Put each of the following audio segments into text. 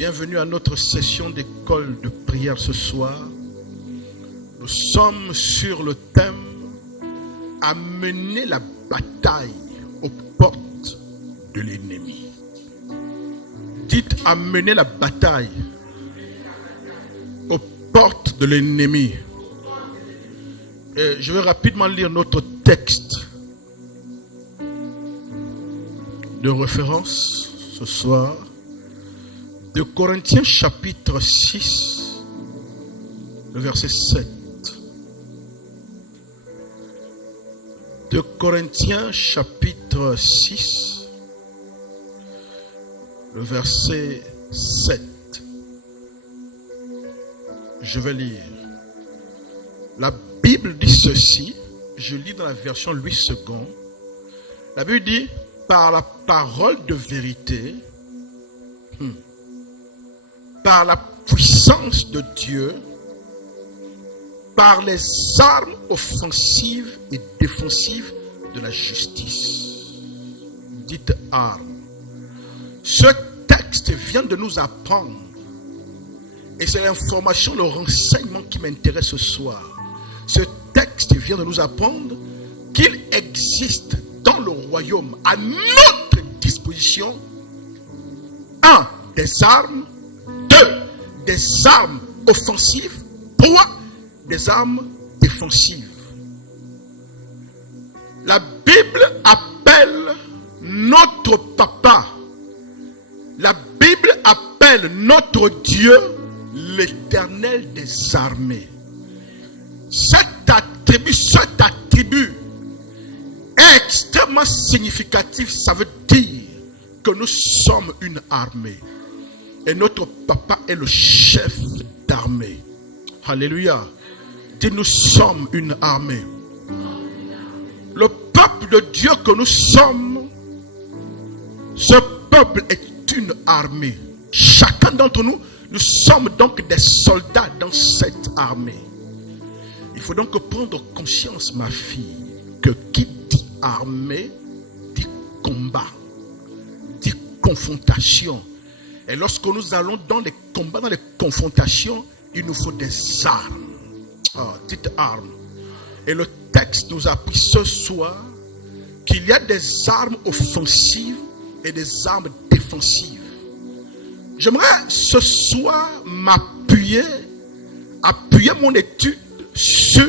Bienvenue à notre session d'école de prière ce soir. Nous sommes sur le thème « Amener la bataille aux portes de l'ennemi ». Dites « Amener la bataille aux portes de l'ennemi ». Je vais rapidement lire notre texte de référence ce soir. De Corinthiens chapitre 6, le verset 7. De Corinthiens chapitre 6, le verset 7. Je vais lire. La Bible dit ceci, je lis dans la version Louis II. La Bible dit, par la parole de vérité, par la puissance de Dieu, par les armes offensives et défensives de la justice. Dites armes. Ce texte vient de nous apprendre, et c'est l'information, le renseignement qui m'intéresse ce soir. Ce texte vient de nous apprendre qu'il existe dans le royaume à notre disposition 1. Des armes, 2. Des armes offensives, 3. Des armes défensives. La Bible appelle notre papa, la Bible appelle notre Dieu l'Éternel des armées. Cet attribut est extrêmement significatif. Ça veut dire que nous sommes une armée. Et notre papa est le chef d'armée. Alléluia. Dit nous sommes une armée. Le peuple de Dieu que nous sommes, ce peuple est une armée. Chacun d'entre nous, nous sommes donc des soldats dans cette armée. Il faut donc prendre conscience, ma fille, que qui dit armée, dit combat, dit confrontation. Et lorsque nous allons dans les combats, dans les confrontations, il nous faut des armes. Dites armes. Et le texte nous a appris ce soir qu'il y a des armes offensives et des armes défensives. J'aimerais ce soir appuyer mon étude sur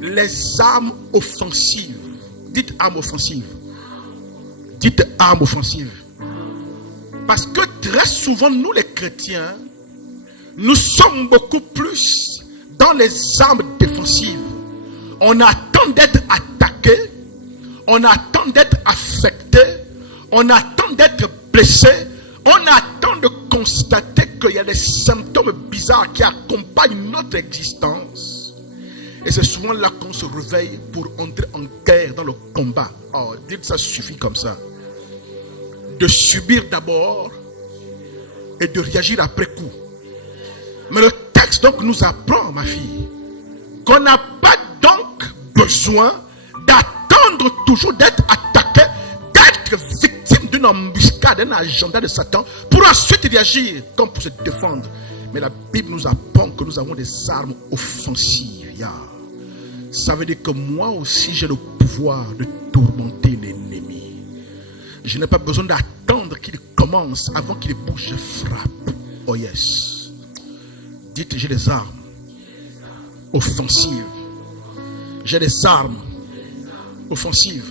les armes offensives. Dites armes offensives. Dites armes offensives. Parce que très souvent, nous les chrétiens, nous sommes beaucoup plus dans les armes défensives. On attend d'être attaqué, on attend d'être affecté, on attend d'être blessé, on attend de constater qu'il y a des symptômes bizarres qui accompagnent notre existence. Et c'est souvent là qu'on se réveille pour entrer en guerre dans le combat. Dites ça suffit comme ça. De subir d'abord et de réagir après coup. Mais le texte donc nous apprend, ma fille, qu'on n'a pas donc besoin d'attendre toujours d'être attaqué, d'être victime d'une embuscade, d'un agenda de Satan, pour ensuite réagir comme pour se défendre. Mais la Bible nous apprend que nous avons des armes offensives. Ça veut dire que moi aussi j'ai le pouvoir de tourmenter l'ennemi. Je n'ai pas besoin d'attendre qu'il commence. Avant qu'il bouge, je frappe. Oh yes. Dites, j'ai des armes offensives. J'ai des armes offensives.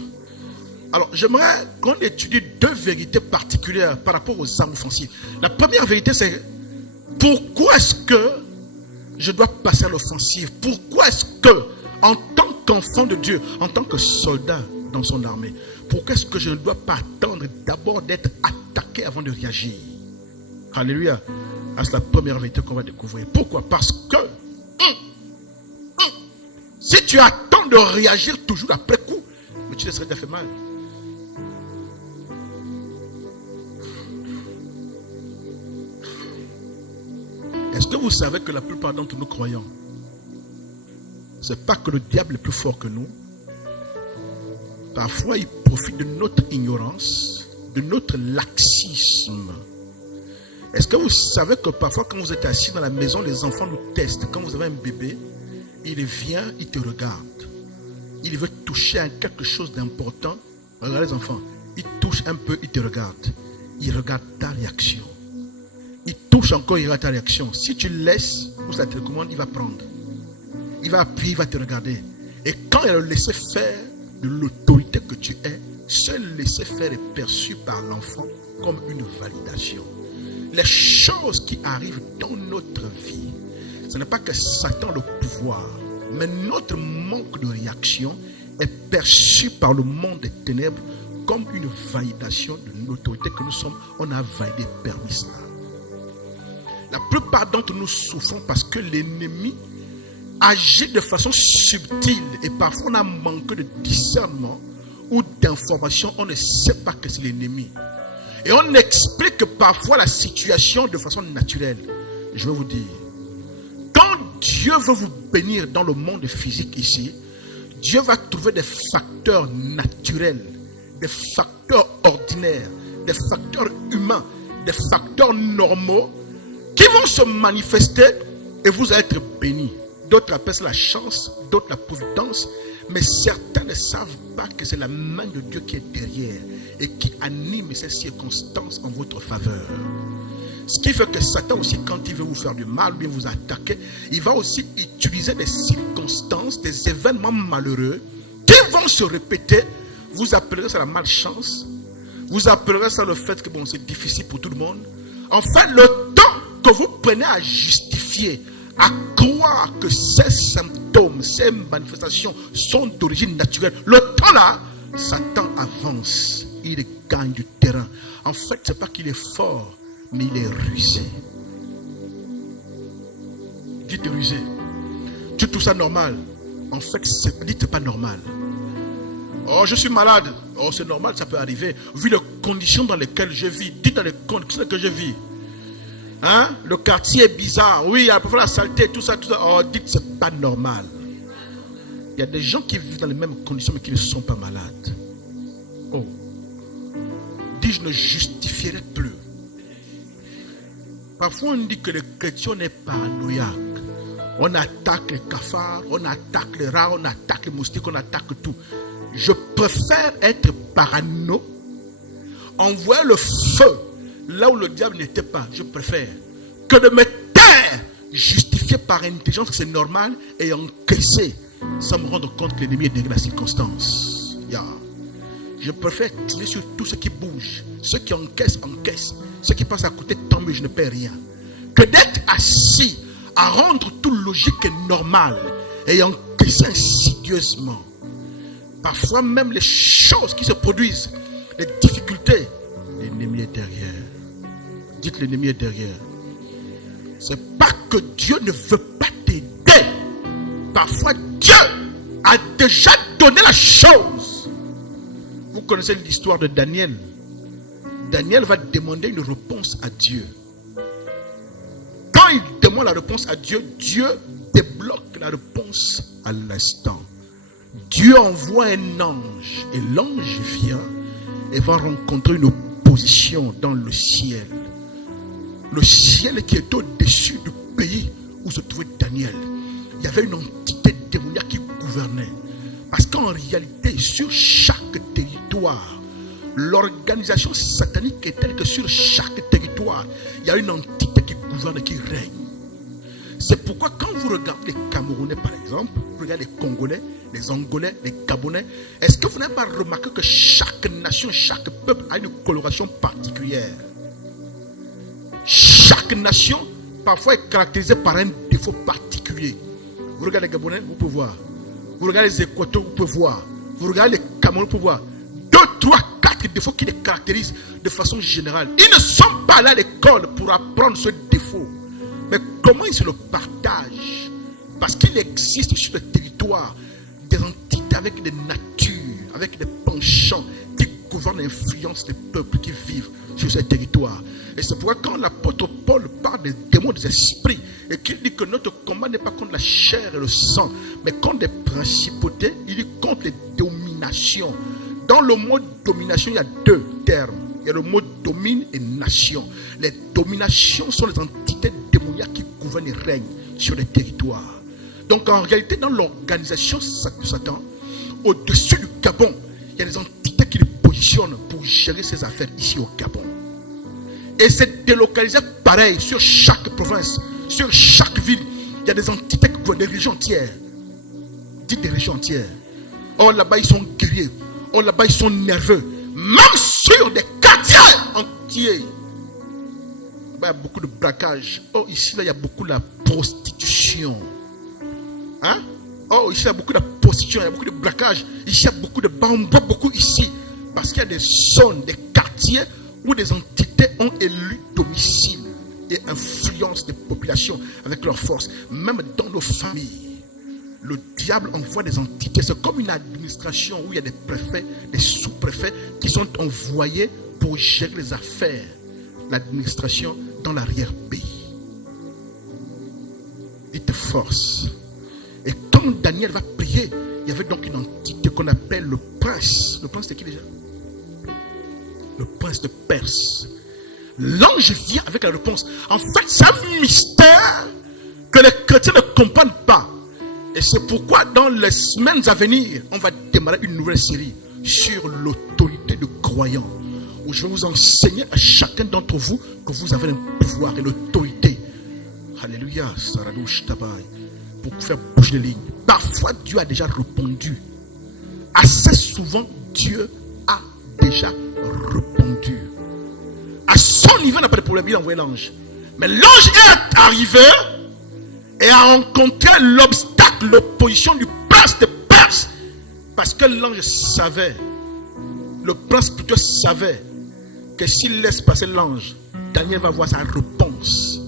Alors, j'aimerais qu'on étudie deux vérités particulières par rapport aux armes offensives. La première vérité, c'est pourquoi est-ce que je dois passer à l'offensive? Pourquoi est-ce que, en tant qu'enfant de Dieu, en tant que soldat dans son armée, pourquoi est-ce que je ne dois pas attendre d'abord d'être attaqué avant de réagir? Alléluia. C'est la première vérité qu'on va découvrir. Pourquoi? Parce que si tu attends de réagir toujours après coup, mais tu te serais déjà fait mal. Est-ce que vous savez que la plupart d'entre nous croyants, c'est pas que le diable est plus fort que nous. Parfois, il profite de notre ignorance, de notre laxisme. Est-ce que vous savez que parfois quand vous êtes assis dans la maison, les enfants nous testent. Quand vous avez un bébé, il vient, il te regarde. Il veut toucher à quelque chose d'important. Regardez les enfants, il touche un peu, il te regarde. Il regarde ta réaction. Il touche encore, il regarde ta réaction. Si tu laisses, ou ça te recommande, il va prendre. Il va appuyer, il va te regarder. Et quand il a le laisser faire de l'autorité que tu es, ce laisser faire est perçu par l'enfant comme une validation. Les choses qui arrivent dans notre vie, ce n'est pas que Satan a le pouvoir, mais notre manque de réaction est perçu par le monde des ténèbres comme une validation de l'autorité que nous sommes. On a validé, permis cela. La plupart d'entre nous souffrons parce que l'ennemi agit de façon subtile et parfois on a manqué de discernement ou d'information. On ne sait pas que c'est l'ennemi. Et on explique parfois la situation de façon naturelle. Je vais vous dire, quand Dieu veut vous bénir dans le monde physique ici, Dieu va trouver des facteurs naturels, des facteurs ordinaires, des facteurs humains, des facteurs normaux qui vont se manifester et vous allez être bénis. D'autres appellent ça la chance, d'autres la providence, mais certains ne savent pas que c'est la main de Dieu qui est derrière et qui anime ces circonstances en votre faveur. Ce qui fait que Satan aussi, quand il veut vous faire du mal, ou bien vous attaquer, il va aussi utiliser des circonstances, des événements malheureux qui vont se répéter. Vous appellerez ça la malchance, vous appellerez ça le fait que bon, c'est difficile pour tout le monde. Enfin, le temps que vous prenez à justifier, à croire que ces symptômes, ces manifestations sont d'origine naturelle, le temps là, Satan avance, il gagne du terrain. En fait, ce n'est pas qu'il est fort, mais il est rusé. Dites rusé. Tu trouves ça normal? En fait, dites pas normal. Oh, je suis malade. Oh, c'est normal, ça peut arriver. Vu les conditions dans lesquelles je vis, dites dans les conditions que je vis. Hein? Le quartier est bizarre. Oui, il y a parfois la saleté, tout ça, tout ça. Oh, dites c'est pas normal. Il y a des gens qui vivent dans les mêmes conditions mais qui ne sont pas malades. Oh. Dis, je ne justifierai plus. Parfois on dit que le chrétien est paranoïaque. On attaque les cafards, on attaque les rats, on attaque les moustiques, on attaque tout. Je préfère être parano, envoyer le feu là où le diable n'était pas, je préfère, que de me taire, justifier par intelligence que c'est normal et encaisser sans me rendre compte que l'ennemi est derrière la circonstance. Yeah. Je préfère tirer sur tout ce qui bouge, ceux qui encaissent, ceux qui passent à côté, tant mieux, je ne perds rien. Que d'être assis à rendre tout logique et normal et encaisser insidieusement. Parfois même les choses qui se produisent, les difficultés, l'ennemi est derrière. Dites l'ennemi est derrière. C'est pas que Dieu ne veut pas t'aider. Parfois Dieu a déjà donné la chose. Vous connaissez l'histoire de Daniel. Daniel va demander une réponse à Dieu. Quand il demande la réponse à Dieu, Dieu débloque la réponse à l'instant. Dieu envoie un ange et l'ange vient et va rencontrer une opposition dans le ciel. Le ciel qui est au-dessus du pays où se trouvait Daniel. Il y avait une entité démoniaque qui gouvernait. Parce qu'en réalité, sur chaque territoire, l'organisation satanique est telle que sur chaque territoire, il y a une entité qui gouverne et qui règne. C'est pourquoi quand vous regardez les Camerounais par exemple, vous regardez les Congolais, les Angolais, les Gabonais, est-ce que vous n'avez pas remarqué que chaque nation, chaque peuple a une coloration particulière? Chaque nation parfois est caractérisée par un défaut particulier. Vous regardez les Gabonais, vous pouvez voir. Vous regardez les Équatoriens, vous pouvez voir. Vous regardez les Camerounais, vous pouvez voir. 2, 3, 4 défauts qui les caractérisent de façon générale. Ils ne sont pas là à l'école pour apprendre ce défaut. Mais comment ils se le partagent? Parce qu'il existe sur le territoire des entités avec des natures, avec des penchants qui gouvernent et influencent les peuples qui vivent sur ce territoire. Et c'est pourquoi quand l'apôtre Paul parle des démons des esprits et qu'il dit que notre combat n'est pas contre la chair et le sang, mais contre des principautés, il dit contre les dominations. Dans le mot domination, il y a 2 termes. Il y a le mot domine et nation. Les dominations sont les entités démoniaques qui gouvernent et règnent sur les territoires. Donc en réalité, dans l'organisation de Satan, au-dessus du Gabon, il y a des entités qui le positionnent pour gérer ses affaires ici au Gabon. Et c'est délocalisé pareil sur chaque province, sur chaque ville. Il y a des entités qui gouvernent des régions entières. Dites des régions entières. Oh là-bas ils sont guerriers. Oh là-bas ils sont nerveux. Même sur des quartiers entiers. Il y a beaucoup de braquage. Oh ici là il y a beaucoup de la prostitution. Hein? Oh ici il y a beaucoup de prostitution, il y a beaucoup de braquage. Ici il y a beaucoup de bamba, beaucoup ici. Parce qu'il y a des zones, des quartiers où des entités ont élu domicile et influencent des populations avec leur force. Même dans nos familles, le diable envoie des entités. C'est comme une administration où il y a des préfets, des sous-préfets qui sont envoyés pour gérer les affaires, l'administration dans l'arrière-pays. Dites force. Et quand Daniel va prier, il y avait donc une entité qu'on appelle le prince. Le prince de qui déjà? Le prince de Perse. L'ange vient avec la réponse. En fait, c'est un mystère que les chrétiens ne comprennent pas. Et c'est pourquoi dans les semaines à venir, on va démarrer une nouvelle série sur l'autorité de croyants. Où je vais vous enseigner à chacun d'entre vous que vous avez le pouvoir et l'autorité. Alléluia, Saradouche Tabaï. Pour faire bouger les lignes. Parfois, Dieu a déjà répondu. Assez souvent, Dieu a déjà répondu. À son niveau, il n'a pas de problème, il a envoyé l'ange. Mais l'ange est arrivé et a rencontré l'obstacle, l'opposition du prince de Perse. Parce que l'ange savait, le prince plutôt savait que s'il laisse passer l'ange, Daniel va voir sa réponse.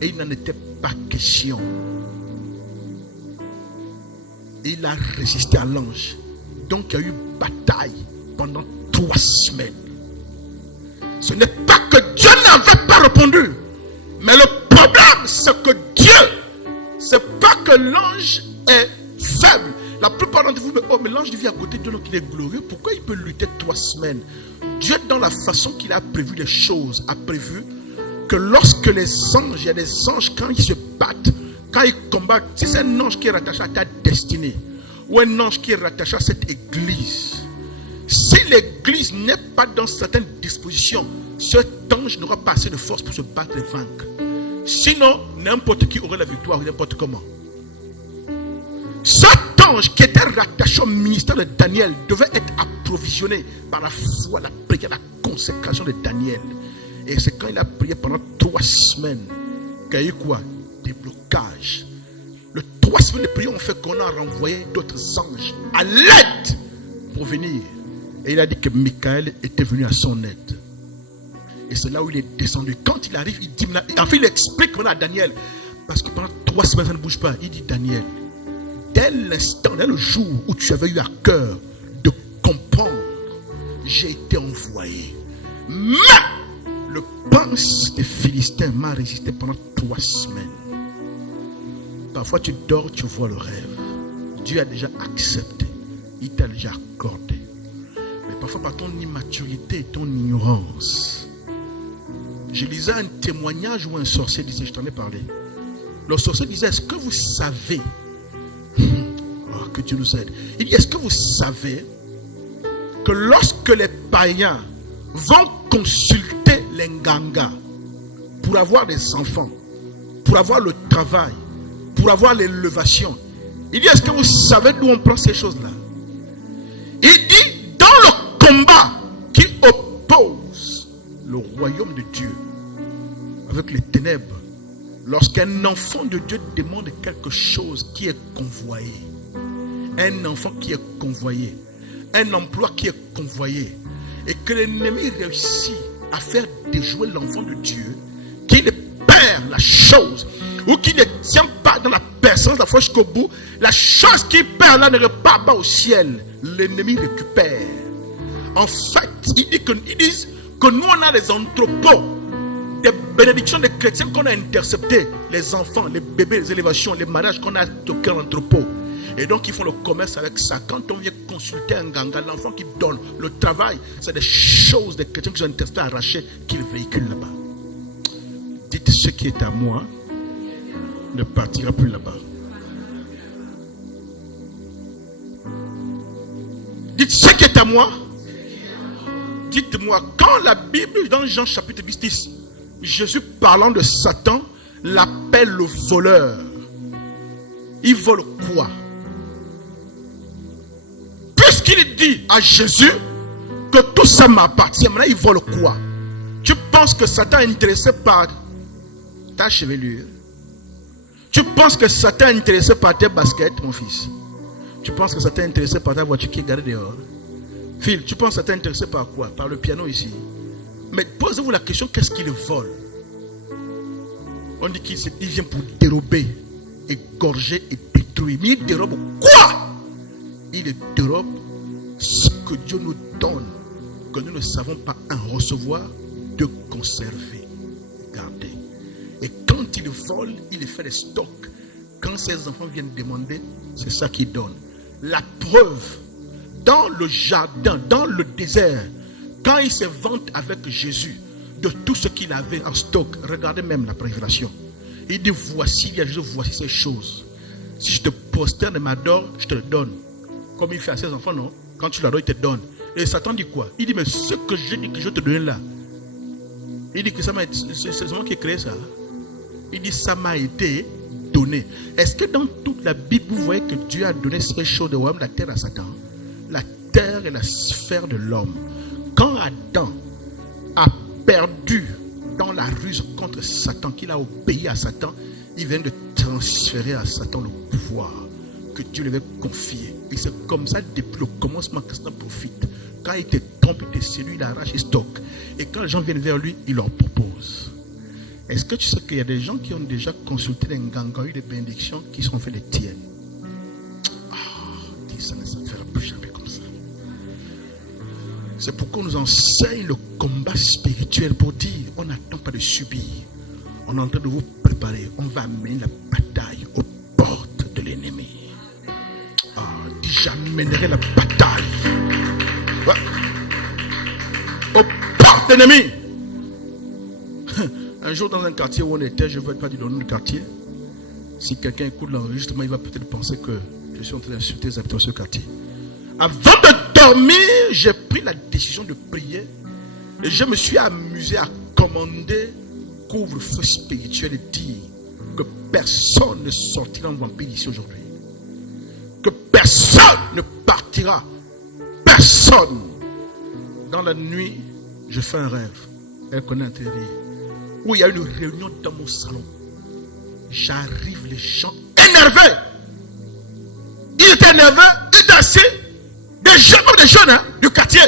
Et il n'en était pas question. Et il a résisté à l'ange. Donc il y a eu bataille pendant 3 semaines. Ce n'est pas que Dieu n'avait pas répondu. Mais le problème c'est que Dieu, c'est pas que l'ange est faible. La plupart d'entre vous me disent, oh mais l'ange vit à côté de Dieu donc il est glorieux. Pourquoi il peut lutter 3 semaines? Dieu dans la façon qu'il a prévu les choses, a prévu que lorsque les anges, il y a des anges quand ils se battent, quand ils combattent, si c'est un ange qui est rattaché à ta destinée, ou un ange qui est rattaché à cette église, si l'église n'est pas dans certaines dispositions, cet ange n'aura pas assez de force pour se battre et vaincre. Sinon, n'importe qui aurait la victoire, n'importe comment. Cet ange qui était rattaché au ministère de Daniel devait être approvisionné par la foi, la prière, la consécration de Daniel. Et c'est quand il a prié pendant 3 semaines qu'il y a eu quoi? Déblocage. Le 3 semaines de prière ont fait qu'on a renvoyé d'autres anges à l'aide pour venir. Et il a dit que Michael était venu à son aide. Et c'est là où il est descendu. Quand il arrive, il dit, en fait il explique maintenant à Daniel. Parce que pendant 3 semaines ça ne bouge pas. Il dit, Daniel, dès l'instant, dès le jour où tu avais eu à cœur de comprendre, j'ai été envoyé. Mais le prince des Philistins m'a résisté pendant 3 semaines. Parfois tu dors, tu vois le rêve. Dieu a déjà accepté. Il t'a déjà accordé. Mais parfois par ton immaturité et ton ignorance. Je lisais un témoignage où un sorcier disait, je t'en ai parlé. Le sorcier disait, est-ce que vous savez, que Dieu nous aide. Il dit, est-ce que vous savez que lorsque les païens vont consulter les Nganga pour avoir des enfants, pour avoir le travail, pour avoir l'élévation, il dit, est-ce que vous savez d'où on prend ces choses-là? Il dit, dans le combat qui oppose le royaume de Dieu avec les ténèbres, lorsqu'un enfant de Dieu demande quelque chose qui est convoyé, un enfant qui est convoyé, un emploi qui est convoyé, et que l'ennemi réussit à faire déjouer l'enfant de Dieu, qu'il perd la chose, ou qu'il ne tient pas dans la personne de la foi jusqu'au bout, la chose qu'il perd là ne repart pas au ciel, l'ennemi récupère. En fait, ils disent que nous on a des entrepôts, des bénédictions des chrétiens qu'on a interceptées, les enfants, les bébés, les élévations, les mariages qu'on a stockés en entrepôt. Et donc ils font le commerce avec ça. Quand on vient consulter un ganga, l'enfant qui donne le travail, c'est des choses des chrétiens qui ont intestin arraché qu'ils véhiculent là-bas. Dites, ce qui est à moi ne partira plus là-bas. Dites, ce qui est à moi. Dites-moi, quand la Bible, dans Jean chapitre 10, Jésus parlant de Satan, l'appelle le voleur. Il vole quoi? Puisqu'il dit à Jésus que tout ça m'appartient, maintenant il vole quoi? Tu penses que Satan est intéressé par ta chevelure? Tu penses que Satan est intéressé par tes baskets, mon fils? Tu penses que Satan est intéressé par ta voiture qui est garée dehors? Phil, tu penses que Satan est intéressé par quoi? Par le piano ici. Mais posez-vous la question, qu'est-ce qu'il vole? On dit qu'il vient pour dérober, égorger et détruire. Mais il dérobe quoi? Il dérobe ce que Dieu nous donne, que nous ne savons pas en recevoir, de conserver, garder. Et quand il vole, il fait des stocks. Quand ses enfants viennent demander, c'est ça qu'il donne. La preuve, dans le jardin, dans le désert, quand il se vante avec Jésus de tout ce qu'il avait en stock, regardez même la révélation. Il dit, voici, il y a Jésus, voici ces choses. Si je te prosterne et m'adore, je te le donne. Comme il fait à ses enfants, non? Quand tu l'adores, il te donne. Et Satan dit quoi? Il dit, mais ce que je dis que je te donne là, il dit que c'est moi qui ai créé ça. Il dit, ça m'a été donné. Est-ce que dans toute la Bible, vous voyez que Dieu a donné ces choses de royaume, la terre à Satan? La terre est la sphère de l'homme. Quand Adam a perdu dans la ruse contre Satan, qu'il a obéi à Satan, il vient de transférer à Satan le pouvoir que Dieu lui avait confié. Et c'est comme ça depuis le commencement que Satan profite. Quand il te trompe, il te séduit, il arrache, il stocke. Et quand les gens viennent vers lui, il leur propose. Est-ce que tu sais qu'il y a des gens qui ont déjà consulté des gangas, eu des bénédictions, qui sont fait des tiennes? Dis ça ne se fera plus jamais comme ça. C'est pourquoi on nous enseigne le combat spirituel pour dire, on n'attend pas de subir. On est en train de vous préparer. On va amener la bataille aux portes de l'ennemi. Dis, j'amènerai la bataille. Ouais. Aux portes de l'ennemi. Un jour dans un quartier où on était, je ne veux pas dire le nom du quartier. Si quelqu'un écoute l'enregistrement, il va peut-être penser que je suis en train d'insulter les habitants de ce quartier. Avant de dormir, j'ai pris la décision de prier. Et je me suis amusé à commander couvre-feu spirituel et dire que personne ne sortira en vampire ici aujourd'hui. Que personne ne partira. Personne. Dans la nuit, je fais un rêve. Elle connaît un télé. Où il y a une réunion dans mon salon. J'arrive, les gens énervés. Ils étaient énervés, ils étaient assis. Des jeunes hein, du quartier.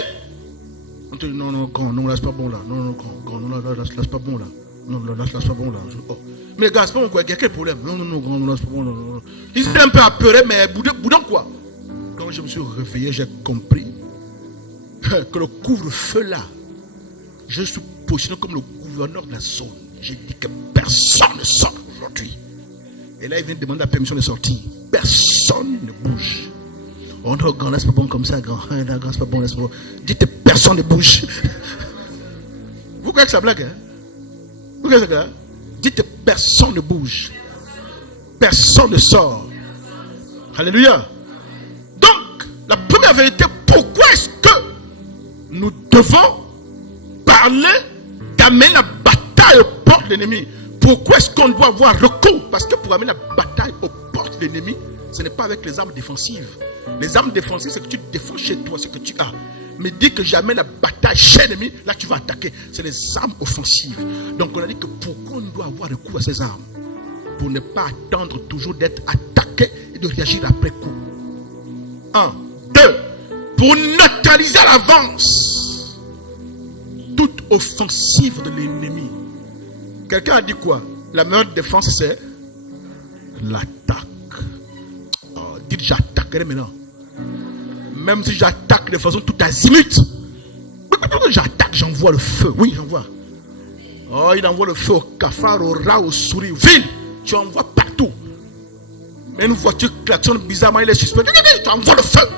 On te dit non, là c'est pas bon là. Non, là c'est pas bon là. Non, là c'est pas bon là. Mais gars, c'est pas bon quoi, il y a quel problème? Non, là c'est pas bon là. Ils étaient un peu apeurés, mais boudin quoi. Quand je me suis réveillé, j'ai compris que le couvre-feu là, je suis positionné comme le gouverneur de la zone. J'ai dit que personne ne sort aujourd'hui. Et là, il vient de demander la permission de sortir. Personne ne bouge. Oh non, grand, là, c'est pas bon comme ça, grand. Là, grand, c'est pas bon, là, c'est pas bon. Dites, personne ne bouge. Vous croyez que ça blague, hein? Vous croyez que ça blague? Dites, personne ne bouge. Personne ne sort. Alléluia. Donc, la première vérité, pourquoi est-ce que nous devons parler d'amener la bataille aux portes de l'ennemi? Pourquoi est-ce qu'on doit avoir recours? Parce que pour amener la bataille aux portes de l'ennemi, ce n'est pas avec les armes défensives. Les armes défensives, c'est que tu défends chez toi ce que tu as. Mais dès que j'amène la bataille chez l'ennemi, là tu vas attaquer. C'est les armes offensives. Donc on a dit que pourquoi on doit avoir recours à ces armes? Pour ne pas attendre toujours d'être attaqué et de réagir après coup. 1, 2. Pour neutraliser à l'avance toute offensive de l'ennemi. Quelqu'un a dit quoi? La meilleure défense, c'est l'attaque. Dites, j'attaquerai maintenant. Même si j'attaque de façon tout azimut. J'attaque, j'envoie le feu. Oui, j'envoie. Oh, il envoie le feu au cafard, au rat, au souris, au ville. Tu envoies partout. Mais une voiture klaxonne bizarrement, il est suspect. Tu envoies le feu.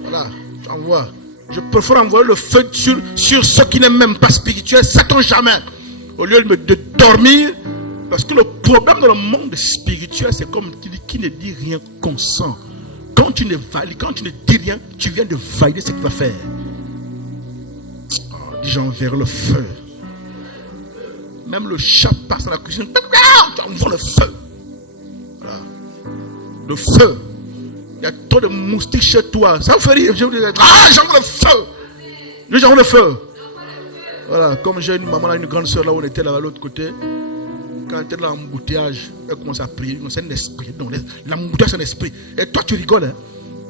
Voilà, tu envoies. Je préfère envoyer le feu sur ceux qui n'aiment même pas spirituel, Satan jamais. Au lieu de dormir. Parce que le problème dans le monde spirituel, c'est comme qui ne dit rien consent. Quand tu ne dis rien, tu viens de valider ce qu'il va faire. Oh, dis j'enverrai le feu. Même le chat passe dans la cuisine. Tu envoies le feu. Voilà. Le feu. Il y a trop de moustiques chez toi. Ça vous fait rire. Je vous dis, j'envoie le feu. J'envoie le feu. Voilà. Comme j'ai une maman, là, une grande soeur, là où on était là, à l'autre côté. Quand elle était dans l'embouteillage, elle commence à prier. C'est un esprit. L'embouteillage, c'est un esprit. Et toi, tu rigoles.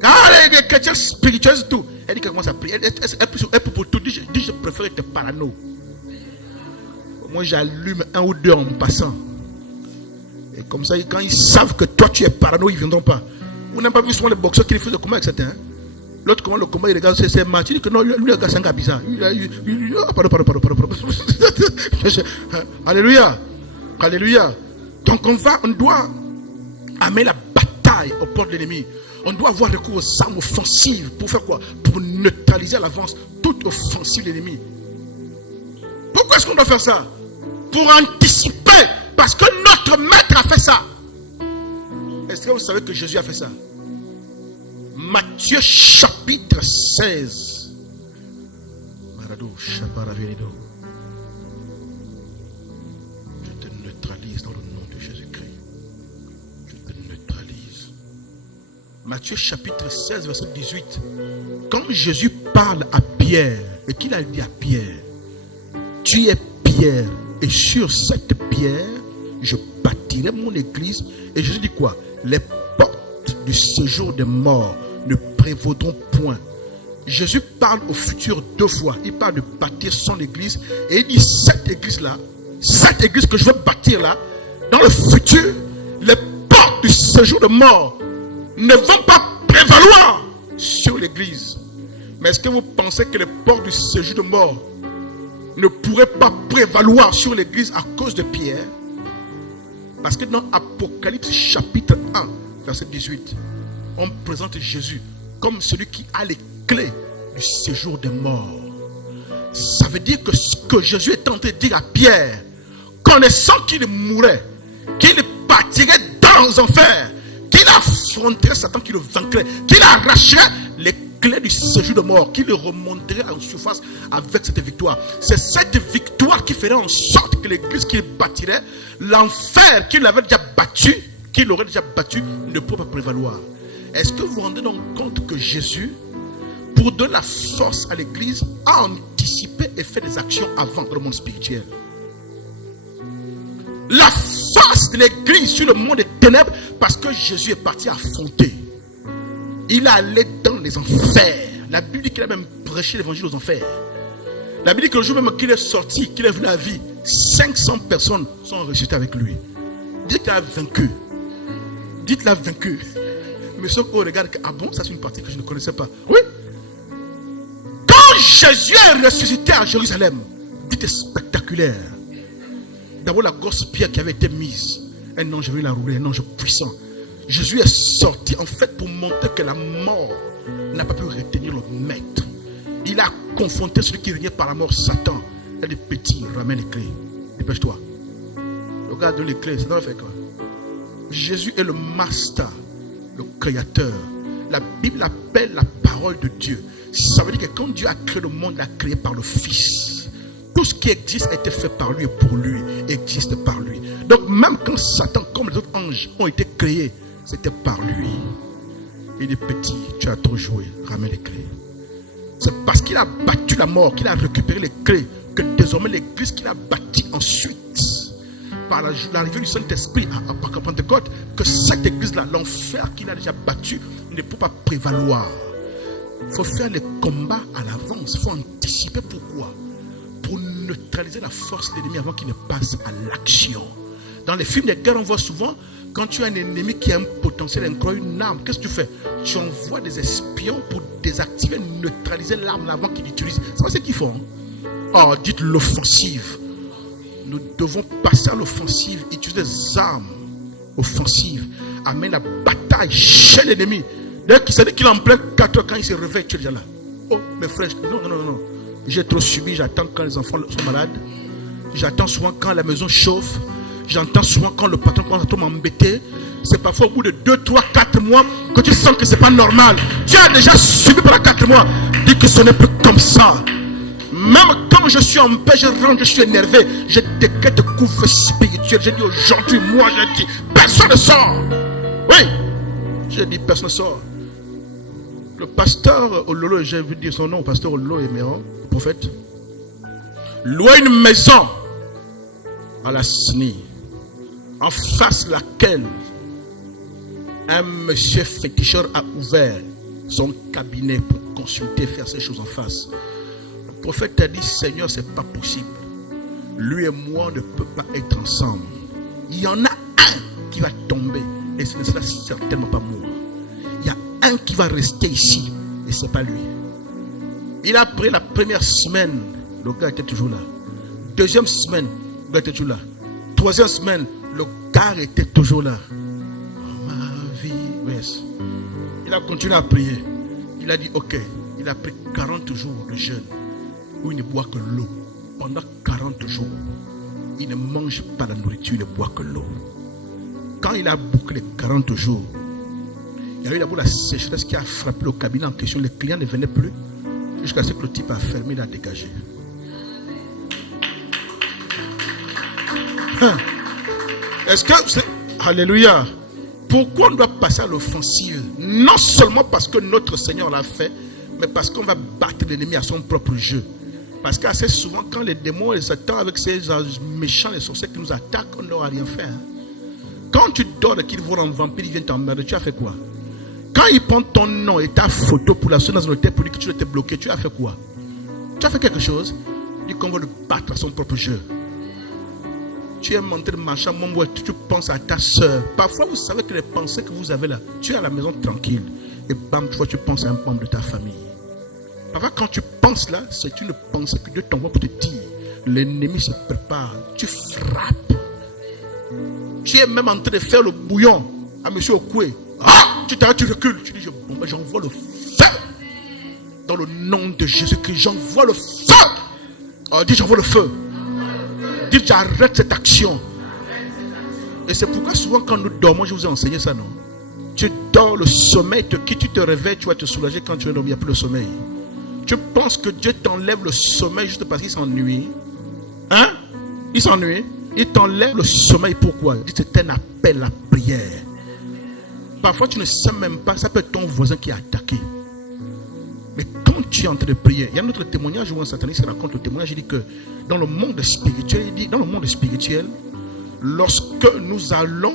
Hein? Les chrétiens spirituels, c'est tout. Elle dit qu'elle commence à prier. Elle peut pour tout. Je préfère être parano. Moi, j'allume un ou deux en passant. Et comme ça, quand ils savent que toi, tu es parano, ils ne viendront pas. Vous n'avez pas vu souvent les boxeurs qui font le combat, etc. L'autre, comment le combat, il regarde, c'est match. Il dit que non, lui, le gars, c'est un gars bizarre. Pardon. Alléluia. Alléluia. Donc on doit amener la bataille aux portes de l'ennemi. On doit avoir recours aux armes offensives. Pour faire quoi? Pour neutraliser à l'avance toute offensive de l'ennemi. Pourquoi est-ce qu'on doit faire ça? Pour anticiper. Parce que notre maître a fait ça. Est-ce que vous savez que Jésus a fait ça? Matthieu chapitre 16. Marado, Chabaraverido. Je te neutralise dans le nom de Jésus-Christ. Je te neutralise. Matthieu chapitre 16, verset 18. Quand Jésus parle à Pierre, et qu'il a dit à Pierre, tu es Pierre, et sur cette pierre, je bâtirai mon église. Et Jésus dit quoi? Les portes du séjour des morts ne prévaudront point. Jésus parle au futur deux fois. Il parle de bâtir son église. Et il dit cette église-là, cette église que je veux bâtir là, dans le futur, les portes du séjour des morts ne vont pas prévaloir sur l'église. Mais est-ce que vous pensez que les portes du séjour des morts ne pourraient pas prévaloir sur l'église à cause de Pierre? Parce que dans Apocalypse chapitre 1, verset 18, on présente Jésus comme celui qui a les clés du séjour des morts. Ça veut dire que ce que Jésus est en train de dire à Pierre, connaissant qu'il mourrait, qu'il partirait dans les enfers, qu'il affronterait Satan, qu'il le vaincrait, qu'il arracherait les clés du séjour de mort, qu'il remonterait en surface avec cette victoire. C'est cette victoire qui ferait en sorte que l'église qu'il bâtirait, l'enfer qu'il avait déjà battu, qu'il aurait déjà battu, ne peut pas prévaloir. Est-ce que vous vous rendez donc compte que Jésus, pour donner la force à l'église, a anticipé et fait des actions avant dans le monde spirituel? La force de l'église sur le monde des ténèbres, parce que Jésus est parti affronter. Il est allé dans les enfers. La Bible dit qu'il a même prêché l'évangile aux enfers. La Bible dit que le jour même qu'il est sorti, qu'il est venu à la vie, 500 personnes sont ressuscitées avec lui. Dites qu'il a vaincu. Dites-le a vaincu. Mais ceux qui regardent, ah bon, ça c'est une partie que je ne connaissais pas. Oui. Quand Jésus est ressuscité à Jérusalem, dites spectaculaire. D'abord la grosse pierre qui avait été mise. Un ange venu la rouler, un ange puissant. Jésus est sorti en fait pour montrer que la mort n'a pas pu retenir le maître. Il a confronté celui qui régnait par la mort, Satan. Il a dit, petit, ramène les clés. Dépêche-toi. Regarde les clés, ça doit faire quoi? Jésus est le master, le créateur. La Bible appelle la parole de Dieu. Ça veut dire que quand Dieu a créé le monde, il l'a créé par le Fils. Tout ce qui existe a été fait par lui et pour lui, existe par lui. Donc même quand Satan, comme les autres anges, ont été créés, c'était par lui. Il est petit, tu as trop joué, ramène les clés. C'est parce qu'il a battu la mort, qu'il a récupéré les clés, que désormais l'église qu'il a bâtie ensuite, par l'arrivée du Saint-Esprit à Pentecôte, que cette église-là, l'enfer qu'il a déjà battu, ne peut pas prévaloir. Il faut faire les combats à l'avance, il faut anticiper. Pourquoi? Pour neutraliser la force de l'ennemi avant qu'il ne passe à l'action. Dans les films de guerre, on voit souvent, quand tu as un ennemi qui a un potentiel incroyable, une arme, qu'est-ce que tu fais? Tu envoies des espions pour désactiver, neutraliser l'arme avant qu'il l'utilise. C'est ce qu'ils font. Oh, dites l'offensive. Nous devons passer à l'offensive, utiliser des armes offensives amène la bataille chez l'ennemi. Dès qu'il s'est dit qu'il est en plein 4 heures, quand il se réveille, tu es déjà là. Oh, mes frères, non. J'ai trop subi, j'attends quand les enfants sont malades. J'attends souvent quand la maison chauffe. J'entends souvent quand le patron commence à trop m'embêter. C'est parfois au bout de 2, 3, 4 mois que tu sens que c'est pas normal. Tu as déjà subi pendant 4 mois. Dis que ce n'est plus comme ça. Même quand je suis en paix, je rentre, je suis énervé. Je décrète couvre spirituel. J'ai dit aujourd'hui, moi j'ai dit, personne ne sort. Oui, j'ai dit personne ne sort. Le pasteur Ololo, j'ai vu dire son nom, pasteur Ololo Eméran, le prophète, louait une maison à la SNI, en face de laquelle un monsieur féticheur a ouvert son cabinet pour consulter, faire ces choses en face. Le prophète a dit, Seigneur, c'est pas possible. Lui et moi ne peut pas être ensemble. Il y en a un qui va tomber et ce ne sera certainement pas moi. Il y a un qui va rester ici et ce n'est pas lui. Il a pris la première semaine, le gars était toujours là. Deuxième semaine, le gars était toujours là. Troisième semaine, le gars était toujours là. Oh, ma vie, yes. Il a continué à prier. Il a dit ok. Il a pris 40 jours de jeûne où il ne boit que l'eau. Pendant 40 jours, il ne mange pas la nourriture, il ne boit que l'eau. Quand il a bouclé 40 jours, il y a eu d'abord la sécheresse qui a frappé le cabinet en question. Les clients ne venaient plus jusqu'à ce que le type a fermé, il a dégagé. Est-ce que c'est... Alléluia. Pourquoi on doit passer à l'offensive? Non seulement parce que notre Seigneur l'a fait, mais parce qu'on va battre l'ennemi à son propre jeu. Parce qu'assez souvent, quand les démons et Satan avec ces méchants, les sorciers qui nous attaquent, on n'aura rien fait. Quand tu dors et qu'ils vont en vampire, ils viennent t'emmerder, tu as fait quoi? Quand ils prennent ton nom et ta photo pour la sonner dans le pour dire que tu étais bloqué, tu as fait quoi? Tu as fait quelque chose? Il dit qu'on va le battre à son propre jeu. Tu es monté de marchand, tu penses à ta soeur. Parfois, vous savez que les pensées que vous avez là, tu es à la maison tranquille. Et bam, tu penses à un membre de ta famille. Parfois, quand tu penses là, c'est une pensée que Dieu t'envoie pour te dire. L'ennemi se prépare. Tu frappes. Tu es même en train de faire le bouillon à M. Okoué. Ah, tu t'arrêtes, tu recules. Tu dis, j'envoie le feu. Dans le nom de Jésus-Christ, j'envoie le feu. Oh, dis, j'envoie le feu. Dis, j'arrête cette action. Et c'est pourquoi souvent quand nous dormons, je vous ai enseigné ça, non? Tu dors, le sommeil te quitte, tu te réveilles, tu vas te soulager quand tu es dormi, il n'y a plus le sommeil. Tu penses que Dieu t'enlève le sommeil juste parce qu'il s'ennuie. Hein? Il s'ennuie. Il t'enlève le sommeil, pourquoi? C'est un appel à prière. Parfois tu ne sais même pas, ça peut être ton voisin qui a attaqué. Mais quand tu es en train de prier, il y a un autre témoignage où un sataniste raconte le témoignage, il dit que dans le monde spirituel, lorsque nous allons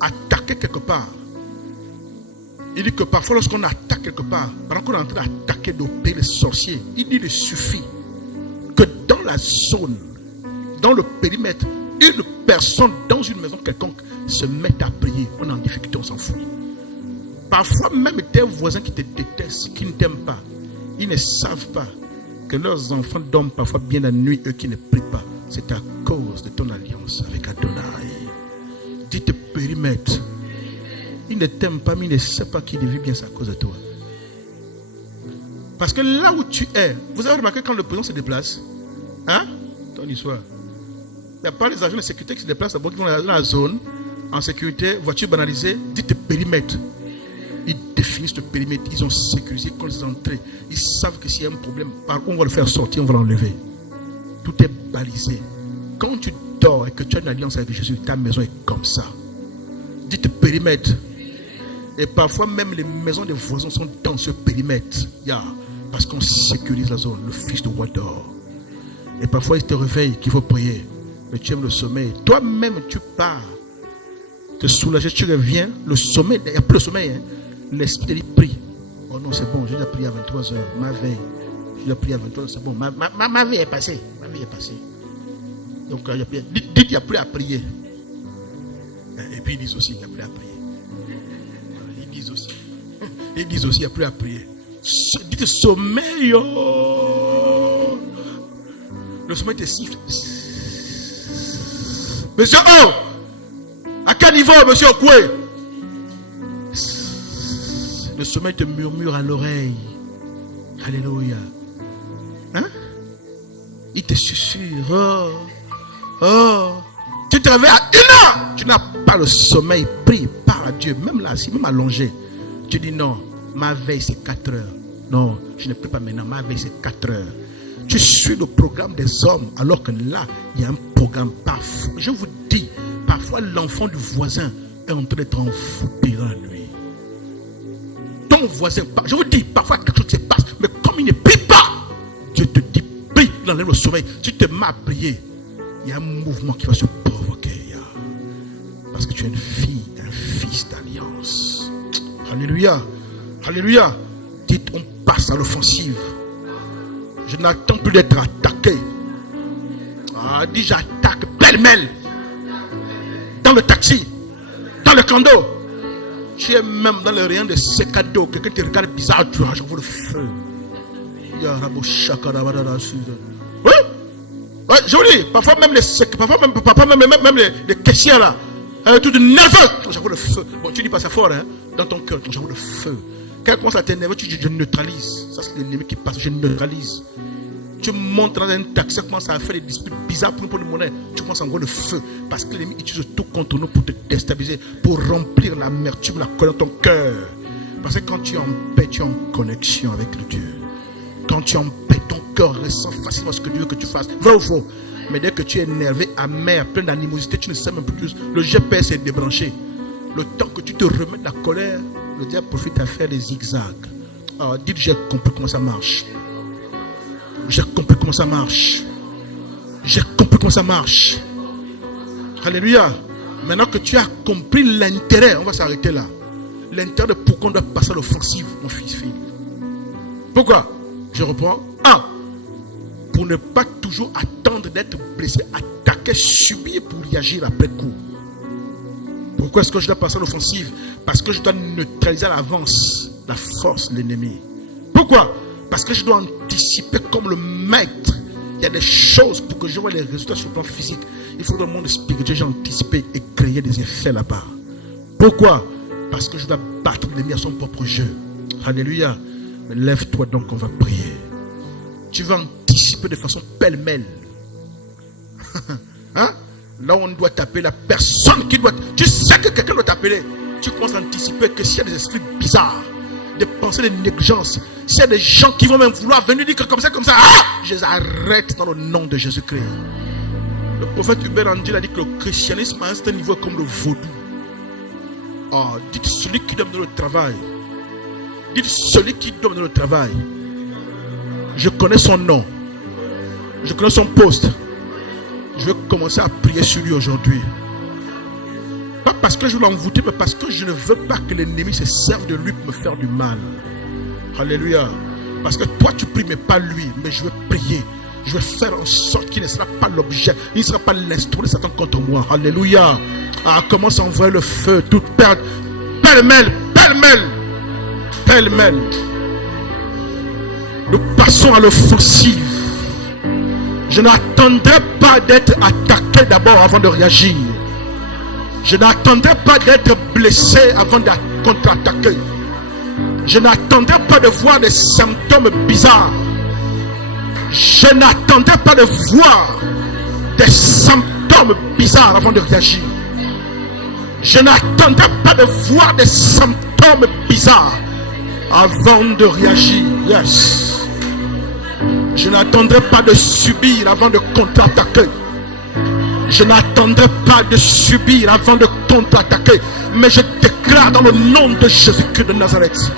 attaquer quelque part, il dit que parfois lorsqu'on attaque quelque part, pendant qu'on est en train d'attaquer, d'opérer les sorciers, il dit qu'il suffit que dans la zone, dans le périmètre, une personne dans une maison quelconque se mette à prier. On est en difficulté, on s'en fout. Parfois même tes voisins qui te détestent, qui ne t'aiment pas, ils ne savent pas que leurs enfants dorment parfois bien la nuit, eux qui ne prient pas. C'est à cause de ton alliance avec Adonai. Dis tes périmètres. Il ne t'aime pas, mais il ne sait pas qu'il vit bien, c'est à cause de toi. Parce que là où tu es, vous avez remarqué quand le président se déplace, hein? Ton histoire. Il n'y a pas les agents de sécurité qui se déplacent d'abord, qui vont dans la zone, en sécurité, voiture banalisée, dis tes périmètres. Ils définissent le périmètre, ils ont sécurisé quand ils entrées. Ils savent que s'il y a un problème, par où on va le faire sortir, on va l'enlever. Tout est balisé. Quand tu dors et que tu as une alliance avec Jésus, ta maison est comme ça. Dis tes périmètres. Et parfois même les maisons des voisins sont dans ce périmètre. Parce qu'on sécurise la zone, le fils de roi dort. Et parfois il te réveille qu'il faut prier. Mais tu aimes le sommeil. Toi-même tu pars te soulager, tu reviens. Le sommeil, il n'y a plus de sommeil. Hein. L'esprit dit prie. Oh non, c'est bon, j'ai déjà prié à 23h. Ma veille. J'ai déjà prié à 23h, c'est bon. Ma vie est passée. Ma vie est passée. Donc dites qu'il n'y a plus à prier. Et puis ils disent aussi qu'il n'y a plus à prier. Ils disent aussi qu'il n'y a plus à prier. Dites sommeil. Oh. Le sommeil te siffle. Monsieur, oh! À quelle quel niveau, monsieur Okoué? Le sommeil te murmure à l'oreille. Alléluia. Hein? Il te susurre. Oh. Tu te réveilles à 1h. Tu n'as pas le sommeil. Prie, parle à Dieu. Même là, si même allongé. Tu dis non, ma veille c'est 4 heures. Non, je ne peux pas maintenant. Ma veille c'est 4 heures. Tu suis le programme des hommes alors que là, il y a un programme parfois. Je vous dis, parfois l'enfant du voisin est en train d'être enfoui dans la nuit. Ton voisin, je vous dis, parfois quelque chose se passe, mais comme il ne prie pas, Dieu te dit, prie, il enlève le sommeil. Si tu te mets à prier, il y a un mouvement qui va se provoquer. Parce que tu es une fille, un fils d'alliance. Alléluia. Alléluia. Dites, on passe à l'offensive. Je n'attends plus d'être attaqué. Ah, dis, j'attaque pêle-mêle. Dans le taxi, dans le condo. Tu es même dans le rayon de secado. Quelqu'un te regarde bizarre, tu vois, j'envoie le feu. Oui, ouais, je vous dis, parfois même les caissières là, tout nerveux, j'envoie le feu. Bon, tu dis pas ça fort, hein, dans ton cœur, j'envoie le feu. Quand elle commence à t'énerver, tu dis je neutralise. Ça c'est l'ennemi qui passe, je neutralise. Tu montes dans un taxi, ça commence à faire des disputes bizarres pour une monnaie. Tu commences à envoyer le feu. Parce que l'ennemi utilise tout contre nous pour te déstabiliser, pour remplir l'amertume, la colère dans ton cœur. Parce que quand tu es en paix, tu es en connexion avec le Dieu. Quand tu es en paix, ton cœur ressent facilement ce que Dieu veut que tu fasses. Vrai ou faux? Mais dès que tu es énervé, amer, plein d'animosité, tu ne sais même plus. Le GPS est débranché. Le temps que tu te remets de la colère, le diable profite à faire des zigzags. Alors, dites, j'ai compris comment ça marche. J'ai compris comment ça marche. J'ai compris comment ça marche. Alléluia. Maintenant que tu as compris l'intérêt, on va s'arrêter là. L'intérêt de pourquoi on doit passer à l'offensive, mon fils-fille. Pourquoi? Je reprends. 1. Pour ne pas toujours attendre d'être blessé, attaquer, subir pour y agir après coup. Pourquoi est-ce que je dois passer à l'offensive? Parce que je dois neutraliser à l'avance la force de l'ennemi. Pourquoi? Parce que je dois anticiper comme le maître. Il y a des choses pour que je vois les résultats sur le plan physique. Il faut que dans le monde spirituel, j'ai anticipé et créer des effets là-bas. Pourquoi? Parce que je dois battre l'ennemi à son propre jeu. Alléluia. Lève-toi donc, on va prier. Tu vas anticiper de façon pêle-mêle. Hein? Là où on doit t'appeler, la personne qui doit... Tu sais que quelqu'un doit t'appeler. Tu commences à anticiper que s'il y a des esprits bizarres, des pensées de négligence, s'il y a des gens qui vont même vouloir venir dire que comme ça, je les arrête dans le nom de Jésus-Christ. Le prophète Hubert Angel a dit que le christianisme à un certain niveau est comme le vaudou. Oh, dites celui qui doit me donner le travail. Dites celui qui doit me donner le travail. Je connais son nom. Je connais son poste. Je vais commencer à prier sur lui aujourd'hui. Pas parce que je veux l'envoûter, mais parce que je ne veux pas que l'ennemi se serve de lui pour me faire du mal. Alléluia. Parce que toi tu pries, mais pas lui. Mais je veux prier. Je vais faire en sorte qu'il ne sera pas l'objet. Il ne sera pas l'instrument de Satan contre moi. Alléluia. Ah, commence à envoyer le feu. Toute perte. Pêle-mêle. Pêle-mêle. Pêle-mêle. Nous passons à l'offensive. Je n'attendrai pas d'être attaqué d'abord avant de réagir. Je n'attendrai pas d'être blessé avant de contre-attaquer. Je n'attendrai pas de voir des symptômes bizarres. Je n'attendrai pas de voir des symptômes bizarres avant de réagir. Je n'attendrai pas de voir des symptômes bizarres avant de réagir. Yes. Je n'attendrai pas de subir avant de contre-attaquer. Je n'attendrai pas de subir avant de contre-attaquer. Mais je déclare dans le nom de Jésus-Christ de Nazareth.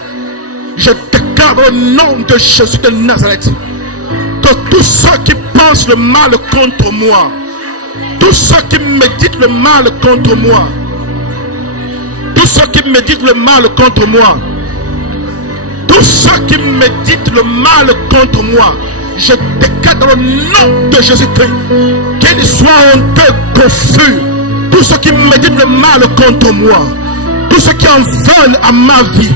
Je déclare dans le nom de Jésus de Nazareth que tous ceux qui pensent le mal contre moi, tous ceux qui méditent le mal contre moi, tous ceux qui méditent le mal contre moi, tous ceux qui méditent le mal contre moi, je déclare dans le nom de Jésus-Christ qu'ils soient honteux, confus. Tous ceux qui méditent le mal contre moi, tous ceux qui en veulent à ma vie,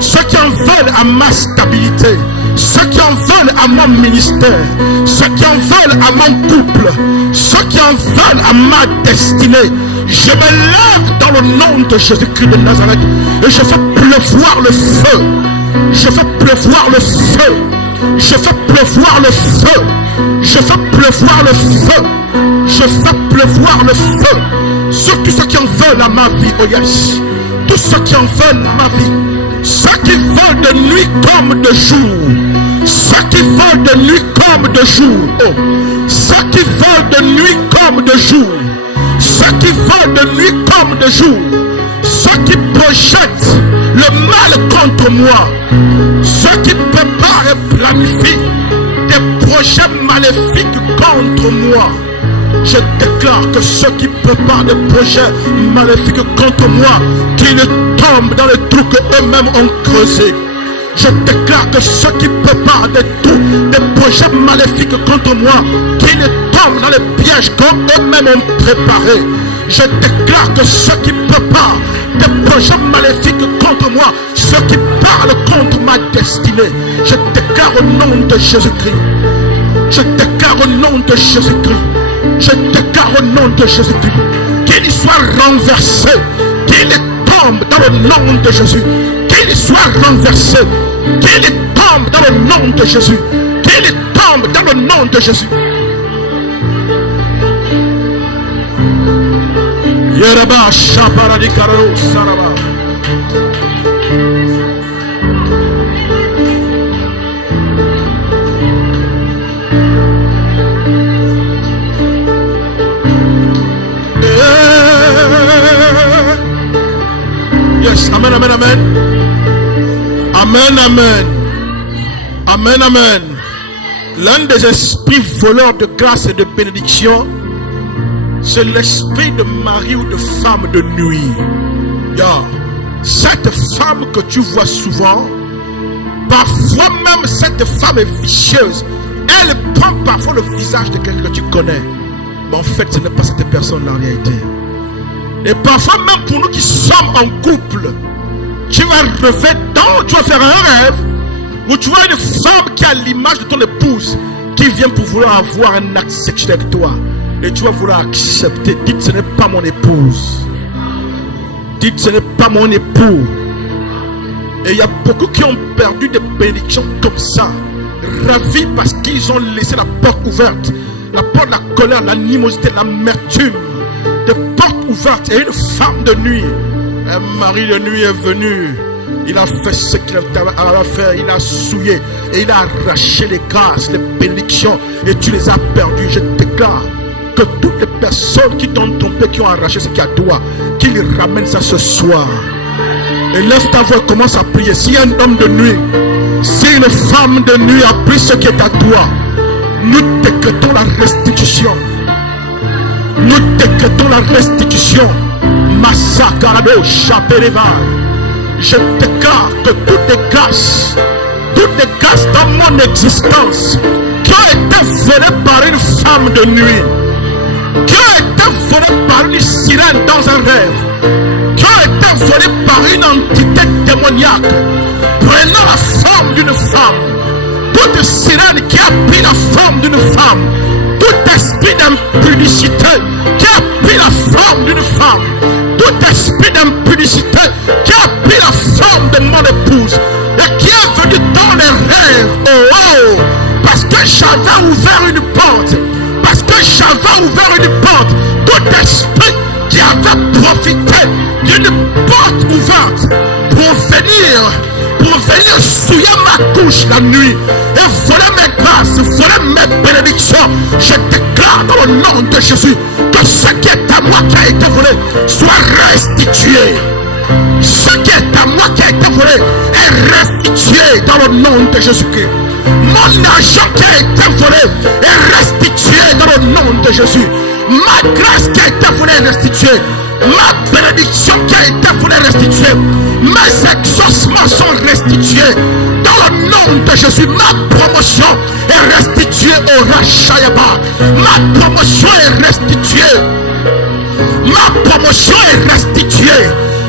ceux qui en veulent à ma stabilité, ceux qui en veulent à mon ministère, ceux qui en veulent à mon couple, ceux qui en veulent à ma destinée, Je me lève dans le nom de Jésus-Christ de Nazareth et je fais pleuvoir le feu. Je fais pleuvoir le feu. Je fais pleuvoir le feu. Je fais pleuvoir le feu. Je fais pleuvoir le feu sur tous ceux qui en veulent à ma vie. Oh yes. Tous ceux qui en veulent à ma vie. Ceux qui veulent de nuit comme de jour. Ceux qui veulent de nuit comme de jour. Oh. Ceux qui veulent de nuit comme de jour. Ceux qui veulent de nuit comme de jour. Ceux qui projettent le mal contre moi. Ceux qui préparent et planifient des projets maléfiques contre moi. Je déclare que ceux qui préparent des projets maléfiques contre moi, qu'ils tombent dans les trous qu'eux-mêmes ont creusés. Je déclare que ceux qui préparent des trous, des projets maléfiques contre moi, qu'ils tombent dans les pièges qu'eux-mêmes ont préparés. Je déclare que ceux qui préparent des projets maléfiques contre moi, ceux qui parlent contre ma destinée, je déclare au nom de Jésus-Christ. Je déclare au nom de Jésus-Christ. Je déclare au nom de Jésus-Christ qu'il soit renversé, qu'il tombe dans le nom de Jésus, qu'il soit renversé, qu'il tombe dans le nom de Jésus, qu'il tombe dans le nom de Jésus. Yeraba Shabaradi Karao Saraba. Yes, amen, amen, amen. Amen, amen. Amen, amen. L'un des esprits voleurs de grâce et de bénédiction, c'est l'esprit de mari ou de femme de nuit. Yeah. Cette femme que tu vois souvent, parfois même cette femme est vicieuse. Elle prend parfois le visage de quelqu'un que tu connais. Mais en fait, ce n'est pas cette personne en réalité. Et parfois même pour nous qui sommes en couple, tu vas rêver tu vas faire un rêve où tu vois une femme qui a l'image de ton épouse qui vient pour vouloir avoir un acte sexuel avec toi. Et tu vas vouloir accepter. Dites, ce n'est pas mon épouse. Dites, ce n'est pas mon époux. Et il y a beaucoup qui ont perdu des bénédictions comme ça, ravis parce qu'ils ont laissé la porte ouverte. La porte de la colère, l'animosité, l'amertume. Des portes ouvertes. Et une femme de nuit, un mari de nuit est venu. Il a fait ce qu'il a fait. Il a souillé. Et il a arraché les grâces, les bénédictions. Et tu les as perdues. Je déclare que toutes les personnes qui t'ont tombé, qui ont arraché ce qu'il y a à toi, qu'ils ramènent ça ce soir. Et lève ta voix et commence à prier. Si un homme de nuit, si une femme de nuit a pris ce qui est à toi, nous décrétons la restitution. Nous décrétons la restitution. Massakarado Chapereva. Je déclare que toutes les grâces dans mon existence qui ont été volées par une femme de nuit, qui ont été volées par une sirène dans un rêve, qui ont été volées par une entité démoniaque, prenant la forme d'une femme, toute sirène qui a pris la forme d'une femme, tout esprit d'impudicité qui a pris la forme d'une femme, tout esprit d'impudicité qui a pris la forme de mon épouse et qui est venu dans les rêves, oh, parce que j'avais ouvert une porte, parce que j'avais ouvert une porte, tout esprit qui avait profité d'une porte ouverte pour venir souiller ma couche la nuit et voler mes grâces, voler mes bénédictions. Je déclare dans le nom de Jésus que ce qui est à moi qui a été volé soit restitué. Ce qui est à moi qui a été volé est restitué dans le nom de Jésus-Christ. Mon argent qui a été volé est restitué dans le nom de Jésus. Ma grâce qui a été volée est restituée. Ma bénédiction qui a été volée est restituée. Mes exaucements sont restitués dans le nom de Jésus. Ma promotion est restituée au Rachayaba. Ma promotion est restituée. Ma promotion est restituée.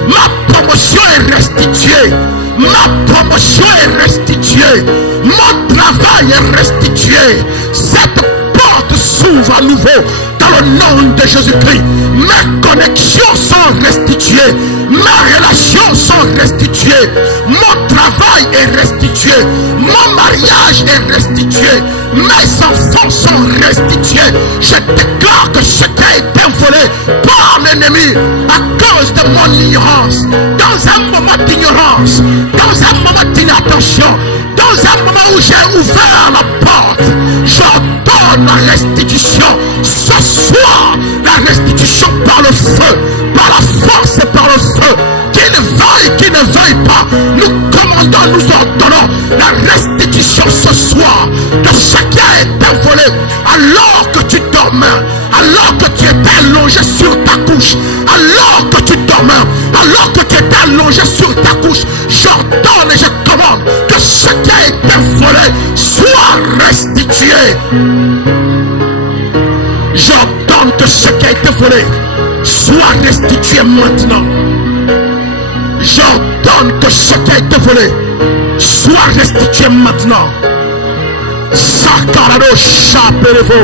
Ma promotion est restituée. Ma promotion est restituée. Mon travail est restitué. Cette porte s'ouvre à nouveau dans le nom de Jésus-Christ. Mes connexions sont restituées. Mes relations sont restituées. Mon travail est restitué. Mon mariage est restitué. Mes enfants sont restitués. Je déclare que ce qui a été volé par l'ennemi à cause de mon ignorance, dans un moment d'ignorance, dans un moment d'inattention, dans un moment où j'ai ouvert la porte, j'ordonne la restitution. Ce soir, la restitution par le feu, par la force et par le feu. Qui ne veuille pas, nous commandons, nous ordonnons la restitution ce soir de ce qui a été volé alors que tu dormais, alors que tu étais allongé sur ta couche, alors que tu dormais, alors que tu étais allongé sur ta couche. J'ordonne et je commande que ce qui a été volé soit restitué. J'ordonne que ce qui a été volé soit restitué maintenant. J'ordonne que ce qui a été volé soit restitué maintenant. Sakarado Chaperevo.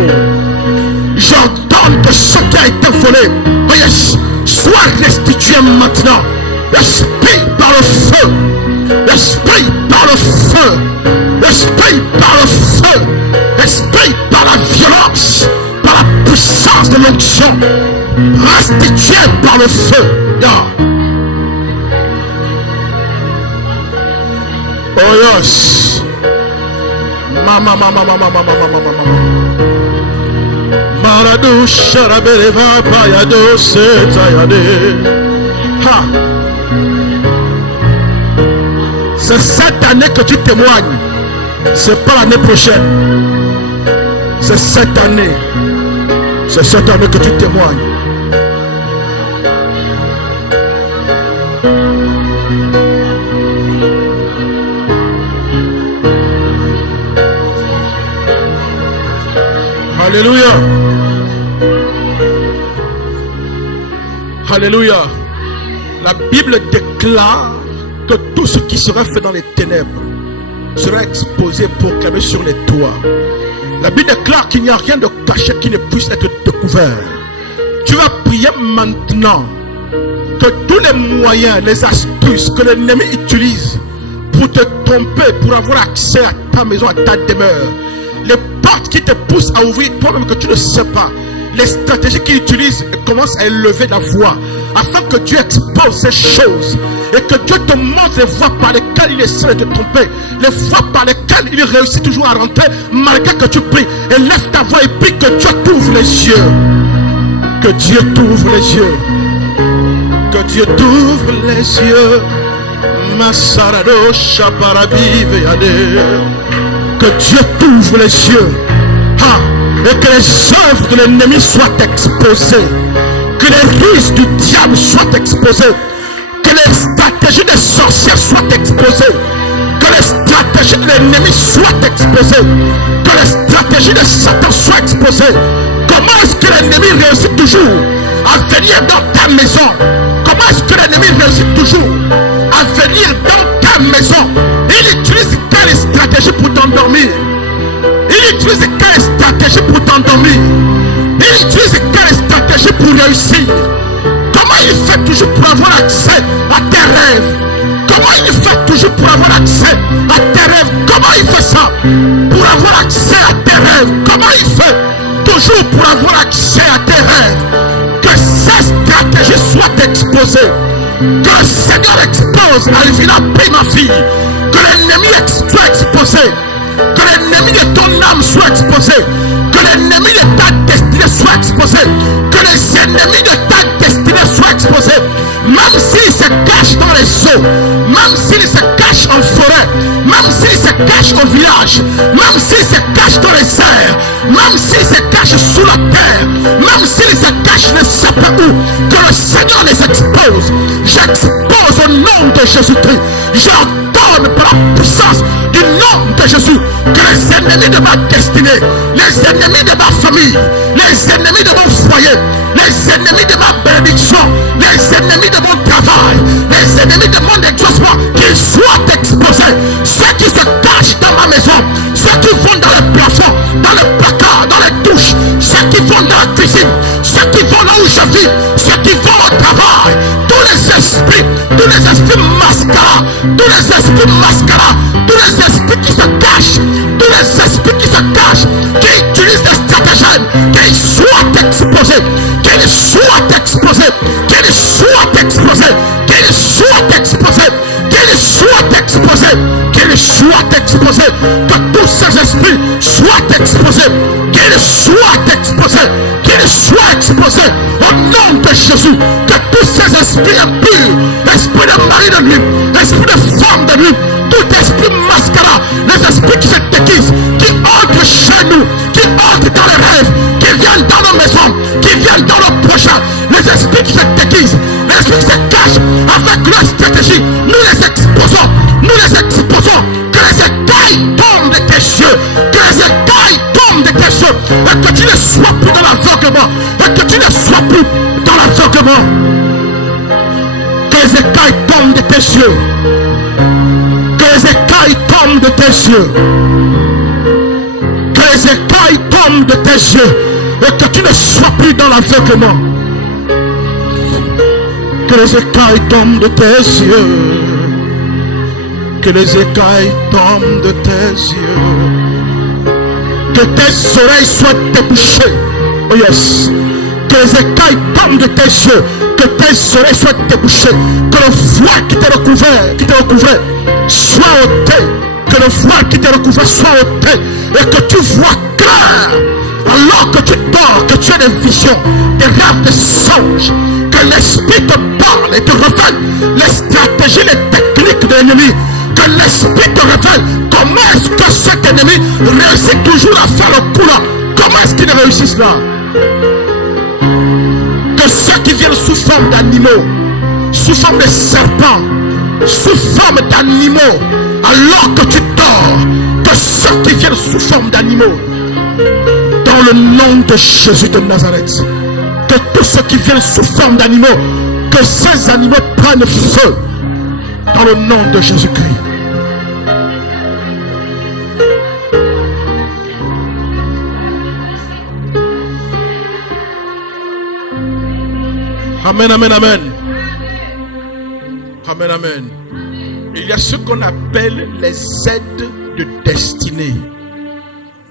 J'ordonne que ce qui a été volé, oh yes, soit restitué maintenant. L'esprit par le feu, l'esprit par le feu, l'esprit par le feu, l'esprit par la violence, par la puissance de l'onction, restitué par le feu. Yeah. Oh yes. Mama. Maradu Sharabeleva Payado Setayade. Ha. C'est cette année que tu témoignes. C'est pas l'année prochaine. C'est cette année. C'est cette année que tu témoignes. Alléluia. Alléluia. La Bible déclare que tout ce qui sera fait dans les ténèbres sera exposé, proclamé sur les toits. La Bible déclare qu'il n'y a rien de caché qui ne puisse être découvert. Tu vas prier maintenant que tous les moyens, les astuces que l'ennemi utilise pour te tromper, pour avoir accès à ta maison, à ta demeure, les portes qui te poussent à ouvrir toi-même que tu ne sais pas, les stratégies qu'il utilise commencent à élever la voix afin que Dieu expose ces choses et que Dieu te montre les voies par lesquelles il essaie de te tromper, les voies par lesquelles il réussit toujours à rentrer malgré que tu pries. Et lève ta voix et prie que Dieu t'ouvre les yeux, que Dieu t'ouvre les yeux, que Dieu t'ouvre les yeux. Masarado Shaparabive Ade. Que Dieu t'ouvre les yeux, et que les œuvres de l'ennemi soient exposées, que les ruses du diable soient exposées, que les stratégies des sorciers soient exposées, que les stratégies de l'ennemi soient exposées, que les stratégies de Satan soient exposées. Comment est-ce que l'ennemi réussit toujours à venir dans ta maison? Comment est-ce que l'ennemi réussit toujours à venir dans ta maison? Il utilise quelle stratégie pour t'endormir? Il utilise quelle stratégie pour t'endormir? Il utilise quelle stratégie pour réussir? Comment il fait toujours pour avoir accès à tes rêves? Comment il fait toujours pour avoir accès à tes rêves? Comment il fait ça? Pour avoir accès à tes rêves. Comment il fait toujours pour avoir accès à tes rêves? Que ces stratégies soient exposées. Que le Seigneur expose Alvina P, ma fille. Que l'ennemi soit exposé. Que l'ennemi de ton âme soit exposé. Que l'ennemi de ta destinée soit exposé. Que les ennemis de ta destinée soient exposés. Même s'ils se cachent dans les eaux, même s'ils se cachent en forêt, même s'ils se cachent au village, même s'ils se cachent dans les airs, même s'ils se cachent sous la terre, même s'ils se cachent ne sais pas où, que le Seigneur les expose. J'expose au nom de Jésus-Christ. J'ordonne par la puissance du nom de Jésus que les ennemis de ma destinée, les ennemis de ma famille, les ennemis de mon foyer, les ennemis de ma bénédiction, les ennemis de mon travail, les ennemis de mon exaucement, qu'ils soient exposés. Ceux qui se cachent dans ma maison, ceux qui vont dans le plafond, dans le placard, dans les douches, ceux qui vont dans la cuisine, ceux qui vont là où je vis, ceux qui mascara, tous les esprits mascara, tous les esprits qui se cachent, tous les esprits qui se cachent, qui utilisent des stratagèmes, qu'ils soient exposés, qu'ils soient exposés, qu'ils soient exposés, qu'ils soient exposés, qu'ils soient exposés, qu'ils soient exposés, que tous ces esprits soient exposés, qu'ils soient exposés, qu'ils soient exposés au nom de Jésus, que tous ces esprits impurs, esprit de mari de nuit, esprit de femme de nuit, tout esprit mascara, les esprits qui se déguisent, qui entrent chez nous, qui entrent dans les rêves, qui viennent dans nos maisons, qui viennent dans nos projets, les esprits qui se déguisent, les esprits qui se cachent avec leur stratégie, nous les exposons, que les écailles tombent de tes yeux, que les écailles tombent de tes yeux, et que tu ne sois plus dans l'aveuglement, et que tu ne sois plus dans l'aveuglement. Que les écailles tombent de tes yeux, que les écailles tombent de tes yeux, que les écailles tombent de tes yeux, et que tu ne sois plus dans l'aveuglement. Que les écailles tombent de tes yeux, que les écailles tombent de tes yeux, que tes oreilles soient débouchées. Oh yes. Que les écailles tombent de tes yeux, que tes oreilles soient débouchées, que le voile qui t'est recouvert soit ôté, que le voile qui t'est recouvert soit ôté, et que tu vois clair alors que tu dors, que tu as des visions, des rêves, des songes, que l'esprit te parle et te révèle les stratégies, les techniques de l'ennemi, que l'esprit te révèle comment est-ce que cet ennemi réussit toujours à faire le coup là, comment est-ce qu'il réussit là. Que ceux qui viennent sous forme d'animaux, sous forme de serpents, sous forme d'animaux, alors que tu dors, que ceux qui viennent sous forme d'animaux, dans le nom de Jésus de Nazareth, que tous ceux qui viennent sous forme d'animaux, que ces animaux prennent feu, dans le nom de Jésus-Christ. Amen, amen, amen. Amen, amen. Il y a ce qu'on appelle les aides de destinée.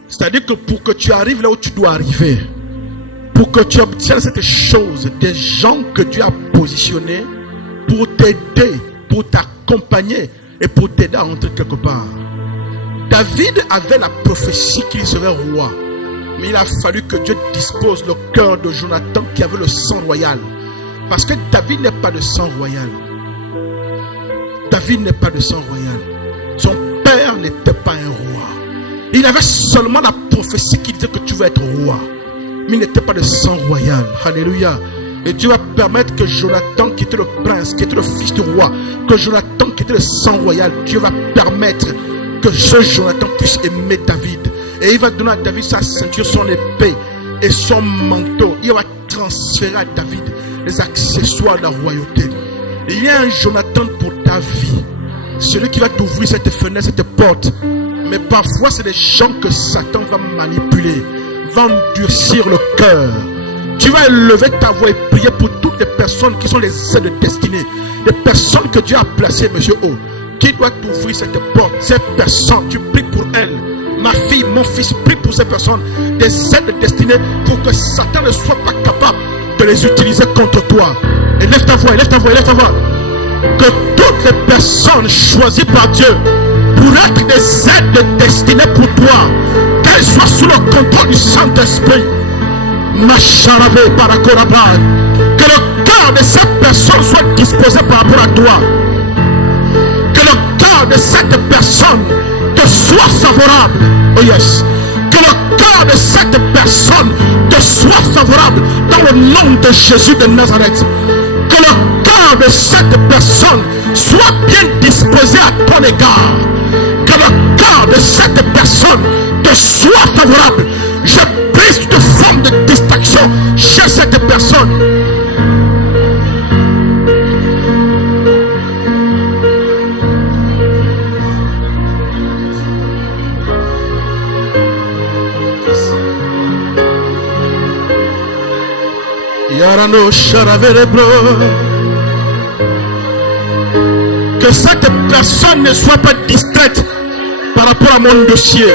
C'est-à-dire que pour que tu arrives là où tu dois arriver, pour que tu obtiennes cette chose, des gens que Dieu a positionnés pour t'aider, pour t'accompagner et pour t'aider à entrer quelque part. David avait la prophétie qu'il serait roi, mais il a fallu que Dieu dispose le cœur de Jonathan qui avait le sang royal. Parce que David n'est pas de sang royal. David n'est pas de sang royal. Son père n'était pas un roi. Il avait seulement la prophétie qui disait que tu vas être roi. Mais il n'était pas de sang royal. Alléluia. Et Dieu va permettre que Jonathan, qui était le prince, qui était le fils du roi, que Jonathan, qui était le sang royal, Dieu va permettre que ce Jonathan puisse aimer David. Et il va donner à David sa ceinture, son épée et son manteau. Il va transférer à David les accessoires de la royauté. Et il y a un Jonathan pour ta vie, celui qui va t'ouvrir cette fenêtre, cette porte. Mais parfois c'est des gens que Satan va manipuler, va endurcir le cœur. Tu vas élever ta voix et prier pour toutes les personnes qui sont les aides de destinée, les personnes que Dieu a placées, monsieur O, qui doit t'ouvrir cette porte. Ces personnes, tu pries pour elles. Ma fille, mon fils, prie pour ces personnes, des aides de destinée, pour que Satan ne soit pas capable de les utiliser contre toi. Et lève ta voix, lève ta voix, lève ta voix. Que toutes les personnes choisies par Dieu pour être des aides de destinée pour toi, qu'elles soient sous le contrôle du Saint-Esprit. Macharavé Parakoraba. Que le cœur de cette personne soit disposé par rapport à toi. Que le cœur de cette personne te soit favorable. Oh yes. Que le cœur de cette personne te soit favorable dans le nom de Jésus de Nazareth. Que le cœur de cette personne soit bien disposé à ton égard. Que le cœur de cette personne te soit favorable. Je brise toute forme de distraction chez cette personne. Yarano Sharaverebro Que cette personne ne soit pas distraite par rapport à mon dossier.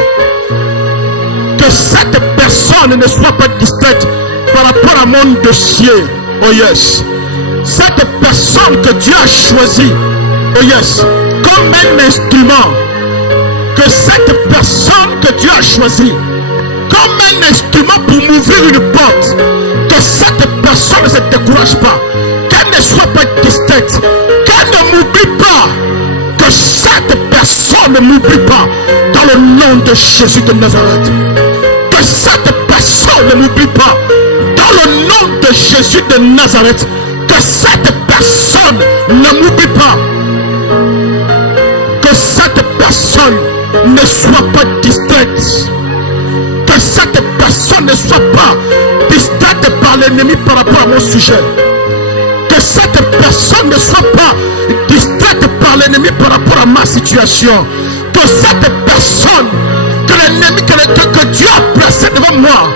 Que cette personne ne soit pas distraite par rapport à mon dossier. Oh yes. Cette personne que Dieu a choisie. Oh yes. Comme un instrument. Que cette personne que Dieu a choisie. Comme un instrument pour m'ouvrir une porte. Que cette personne ne se décourage pas. Qu'elle ne soit pas distraite. Qu'elle ne m'oublie pas. Que cette personne ne m'oublie pas. Dans le nom de Jésus de Nazareth. Que cette personne ne m'oublie pas. Dans le nom de Jésus de Nazareth. Que cette personne ne m'oublie pas. Que cette personne ne soit pas distraite. Que cette personne ne soit pas distraite par l'ennemi par rapport à mon sujet. Que cette personne ne soit pas distraite par l'ennemi par rapport à ma situation. Que cette personne, que l'ennemi, que Dieu a placé devant moi,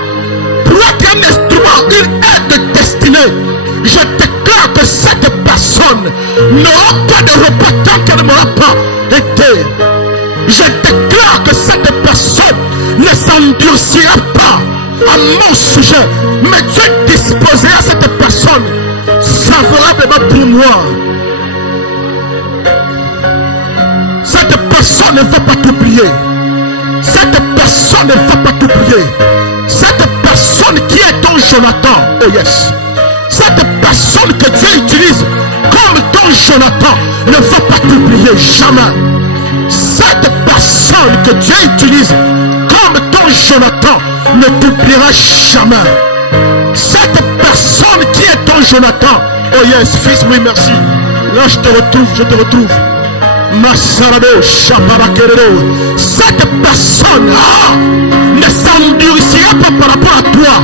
pour être un instrument, une aide destinée, je déclare que cette personne n'aura pas de repos tant qu'elle ne m'aura pas aidé. Je déclare que cette personne ne s'endurcira pas à mon sujet, mais Dieu disposera à cette personne favorablement pour moi. Cette personne ne va pas t'oublier. Cette personne ne va pas t'oublier. Cette personne qui est ton Jonathan, oh yes. Cette personne que Dieu utilise comme ton Jonathan ne va pas t'oublier jamais. Cette personne que Dieu utilise comme ton Jonathan ne t'oubliera jamais. Cette personne qui est ton Jonathan, oh yes, fils, oui, merci. Là, je te retrouve. Masarado, Chaparakerero. Cette personne ne s'endurcira pas par rapport à toi,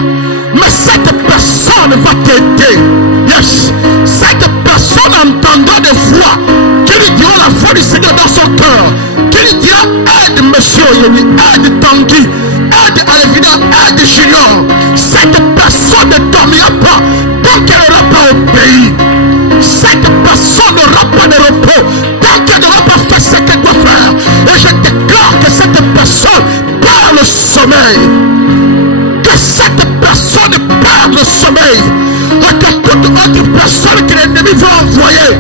mais cette personne va t'aider. Yes. Cette personne entendra des voix qui lui diront la voix du Seigneur dans son cœur, qui lui dira aide monsieur Yemi, aide Tanguy, aide Alvina, aide Junior. Cette personne ne dormira pas tant qu'elle n'aura pas obéi. Cette personne n'aura pas de repos tant qu'elle n'aura pas fait ce qu'elle doit faire. Et je déclare que cette personne perd le sommeil. Que cette personne perd le sommeil. Et que toute autre personne que l'ennemi veut envoyer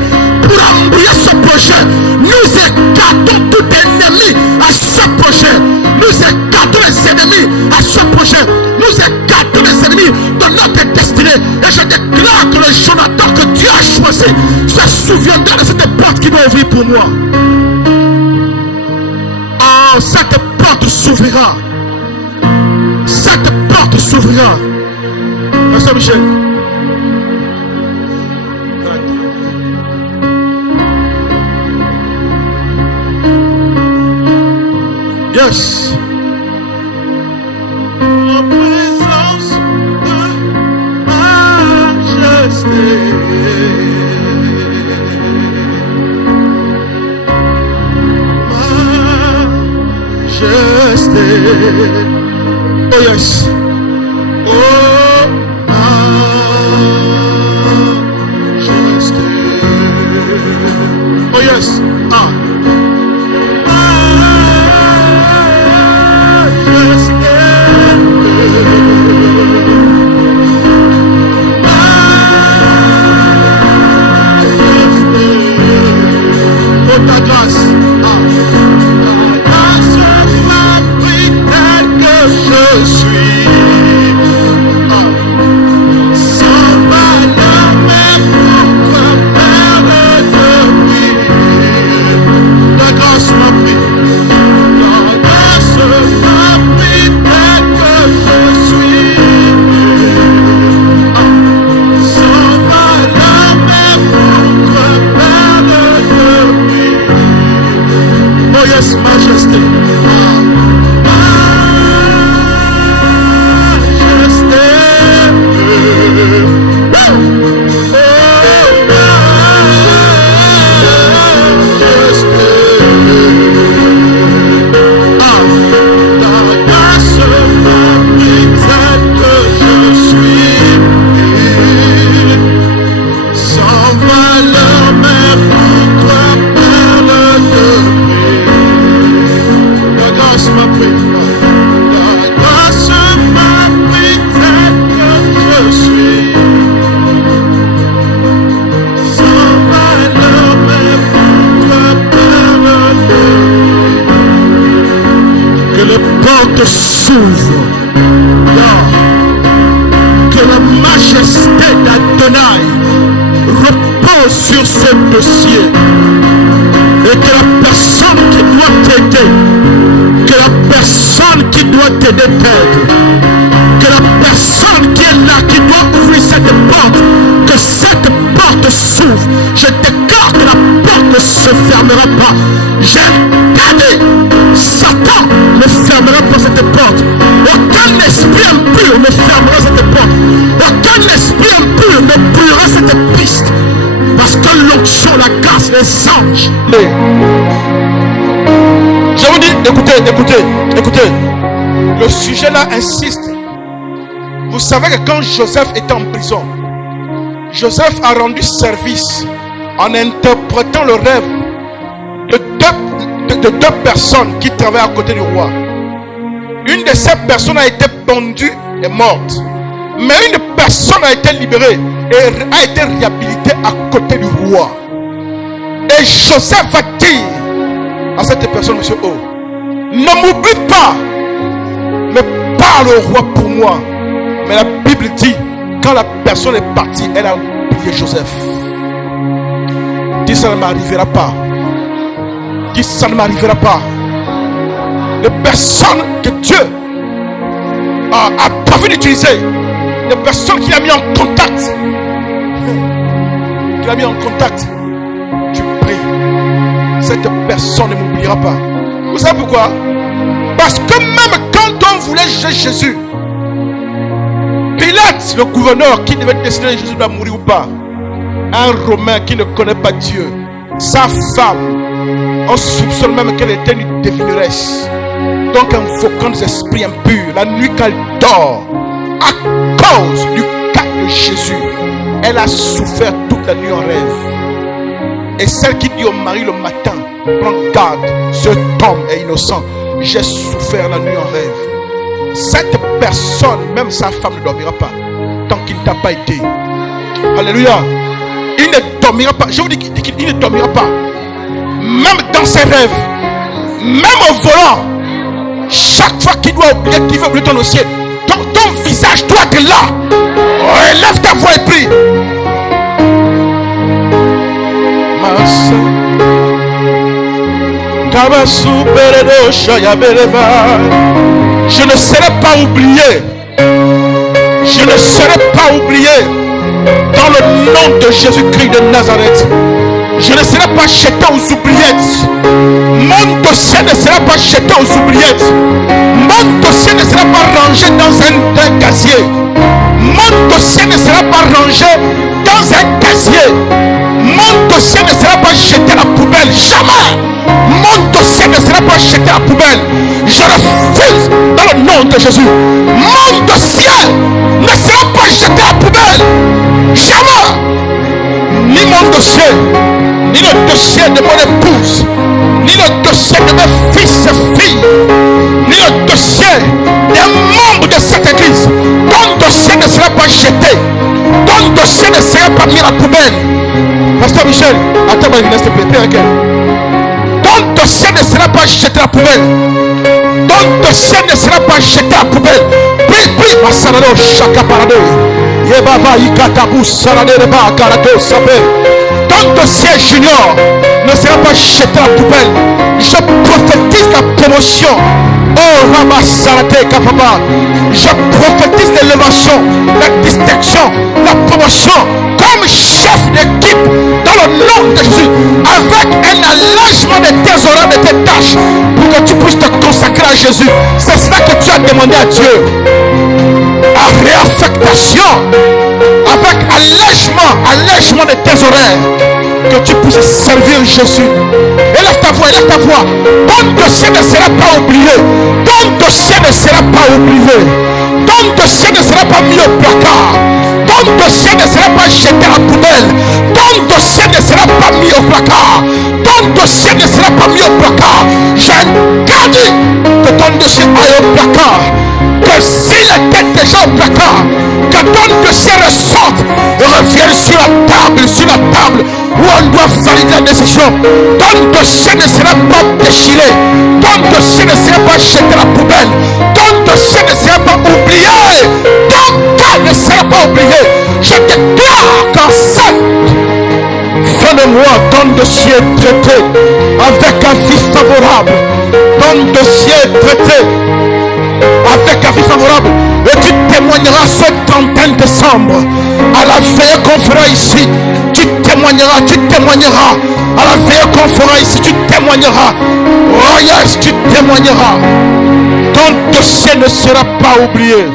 pour embrouiller ce projet, nous écartons tout ennemi à ce projet. Nous écartons les ennemis à ce projet. Nous écartons les ennemis de notre destinée. Et je déclare que le Jonathan que Dieu a choisi se souviendra de cette porte qui va ouvrir pour moi. Oh, cette porte s'ouvrira. Cette porte s'ouvrira. Pasteur Michel. Yes. En présence de majesté. Majesté. Oh yes. Oh majesté. Oh yes. Ta grâce, ta grâce m'a pris tel que je suis. sur ce dossier. Et que la personne qui doit t'aider, que la personne qui doit t'aider t'aide, que la personne qui est là, qui doit ouvrir cette porte, que cette porte s'ouvre. Je déclare que la porte ne se fermera pas. J'ai gardé. Satan ne fermera pas cette porte. Aucun esprit impur ne fermera cette porte. Aucun esprit impur ne brûlera cette piste. Parce que l'onction, la grâce, les anges. Je vous dis, écoutez. Le sujet là insiste. Vous savez que quand Joseph était en prison, Joseph a rendu service en interprétant le rêve de deux personnes qui travaillaient à côté du roi. Une de ces personnes a été pendue et morte. Mais une personne a été libérée et a été réhabilitée à côté du roi. Et Joseph va dire à cette personne, monsieur O, ne m'oublie pas, mais parle au roi pour moi. Mais la Bible dit, quand la personne est partie, elle a oublié Joseph. Dis, ça ne m'arrivera pas. Dis, ça ne m'arrivera pas. Les personnes que Dieu a prévu d'utiliser, les personnes qu'il a mis en contact, tu pries. Cette personne ne m'oubliera pas. Vous savez pourquoi? Parce que même quand on voulait juger Jésus, Pilate, le gouverneur qui devait décider si Jésus doit mourir ou pas, un Romain qui ne connaît pas Dieu, sa femme, on soupçonne même qu'elle était une devineresse. Donc invoquant des esprits impurs, la nuit qu'elle dort, à cause du cas de Jésus, elle a souffert toute la nuit en rêve. Et celle qui dit au mari le matin, prends garde, cet homme est innocent, j'ai souffert la nuit en rêve. Cette personne, même sa femme ne dormira pas tant qu'il ne t'a pas aidé. Alléluia. Il ne dormira pas. Je vous dis qu'il ne dormira pas. Même dans ses rêves, même au volant, chaque fois qu'il doit oublier, qu'il veut oublier ton dossier, ton visage doit être là. Élève ta voix et prie. Je ne serai pas oublié. Je ne serai pas oublié. Dans le nom de Jésus-Christ de Nazareth. Je ne serai pas jeté aux oubliettes. Mon dossier ne sera pas jeté aux oubliettes. Mon dossier ne sera pas rangé dans un casier. Mon dossier ne sera pas rangé dans un casier. Mon dossier ne sera pas jeté à la poubelle. Jamais. Mon dossier ne sera pas jeté à la poubelle. Je refuse dans le nom de Jésus. Mon dossier ne sera pas jeté à la poubelle. Jamais. Ni mon dossier, ni le dossier de mon épouse, ni le dossier de mes fils et filles, ni le dossier des membres de cette église. Ton dossier ne sera pas jeté. Ton dossier ne sera pas mis à la poubelle. Pasteur Michel, attends, je laisse te plaît. Ton dossier ne sera pas jeté à la poubelle. Ton dossier ne sera pas jeté à la poubelle. Prie, Masanado, Chaka Parade. Yebaba, Ikatabu, Salade, Reba, Karato, Sapé. Ton dossier junior ne sera pas jeté à la poubelle. Je prophétise la promotion. Oh, Rama Salate, Kapapa. Je prophétise l'élévation, la distinction, la promotion comme chef d'équipe dans le nom de Jésus, avec un allègement de tes horaires, de tes tâches, pour que tu puisses te consacrer à Jésus. C'est cela que tu as demandé à Dieu. À réaffectation, avec allègement de tes horaires, que tu puisses servir Jésus. Élève ta voix. Ton dossier ne sera pas oublié. Ton dossier ne sera pas oublié. Ton dossier ne sera pas mis au placard. Ton dossier ne sera pas jeté à la poubelle. Ton dossier ne sera pas mis au placard. Ton dossier ne sera pas mis au placard. J'interdis que ton dossier aille au placard. Que s'il était déjà au placard, que ton dossier ressorte et revienne sur la table où on doit valider la décision. Ton dossier ne sera pas déchiré. Ton dossier ne sera pas jeté à la poubelle. Ton dossier ne sera pas oublié. Ton cas ne sera pas oublié. Je déclare qu'en cette Donne-moi ton dossier traité avec avis favorable. Ton dossier traité avec avis favorable. Et tu témoigneras ce 31 décembre à la veille qu'on fera ici. Tu témoigneras à la veille qu'on fera ici. Tu témoigneras. Oh yes, tu témoigneras. Ton dossier ne sera pas oublié.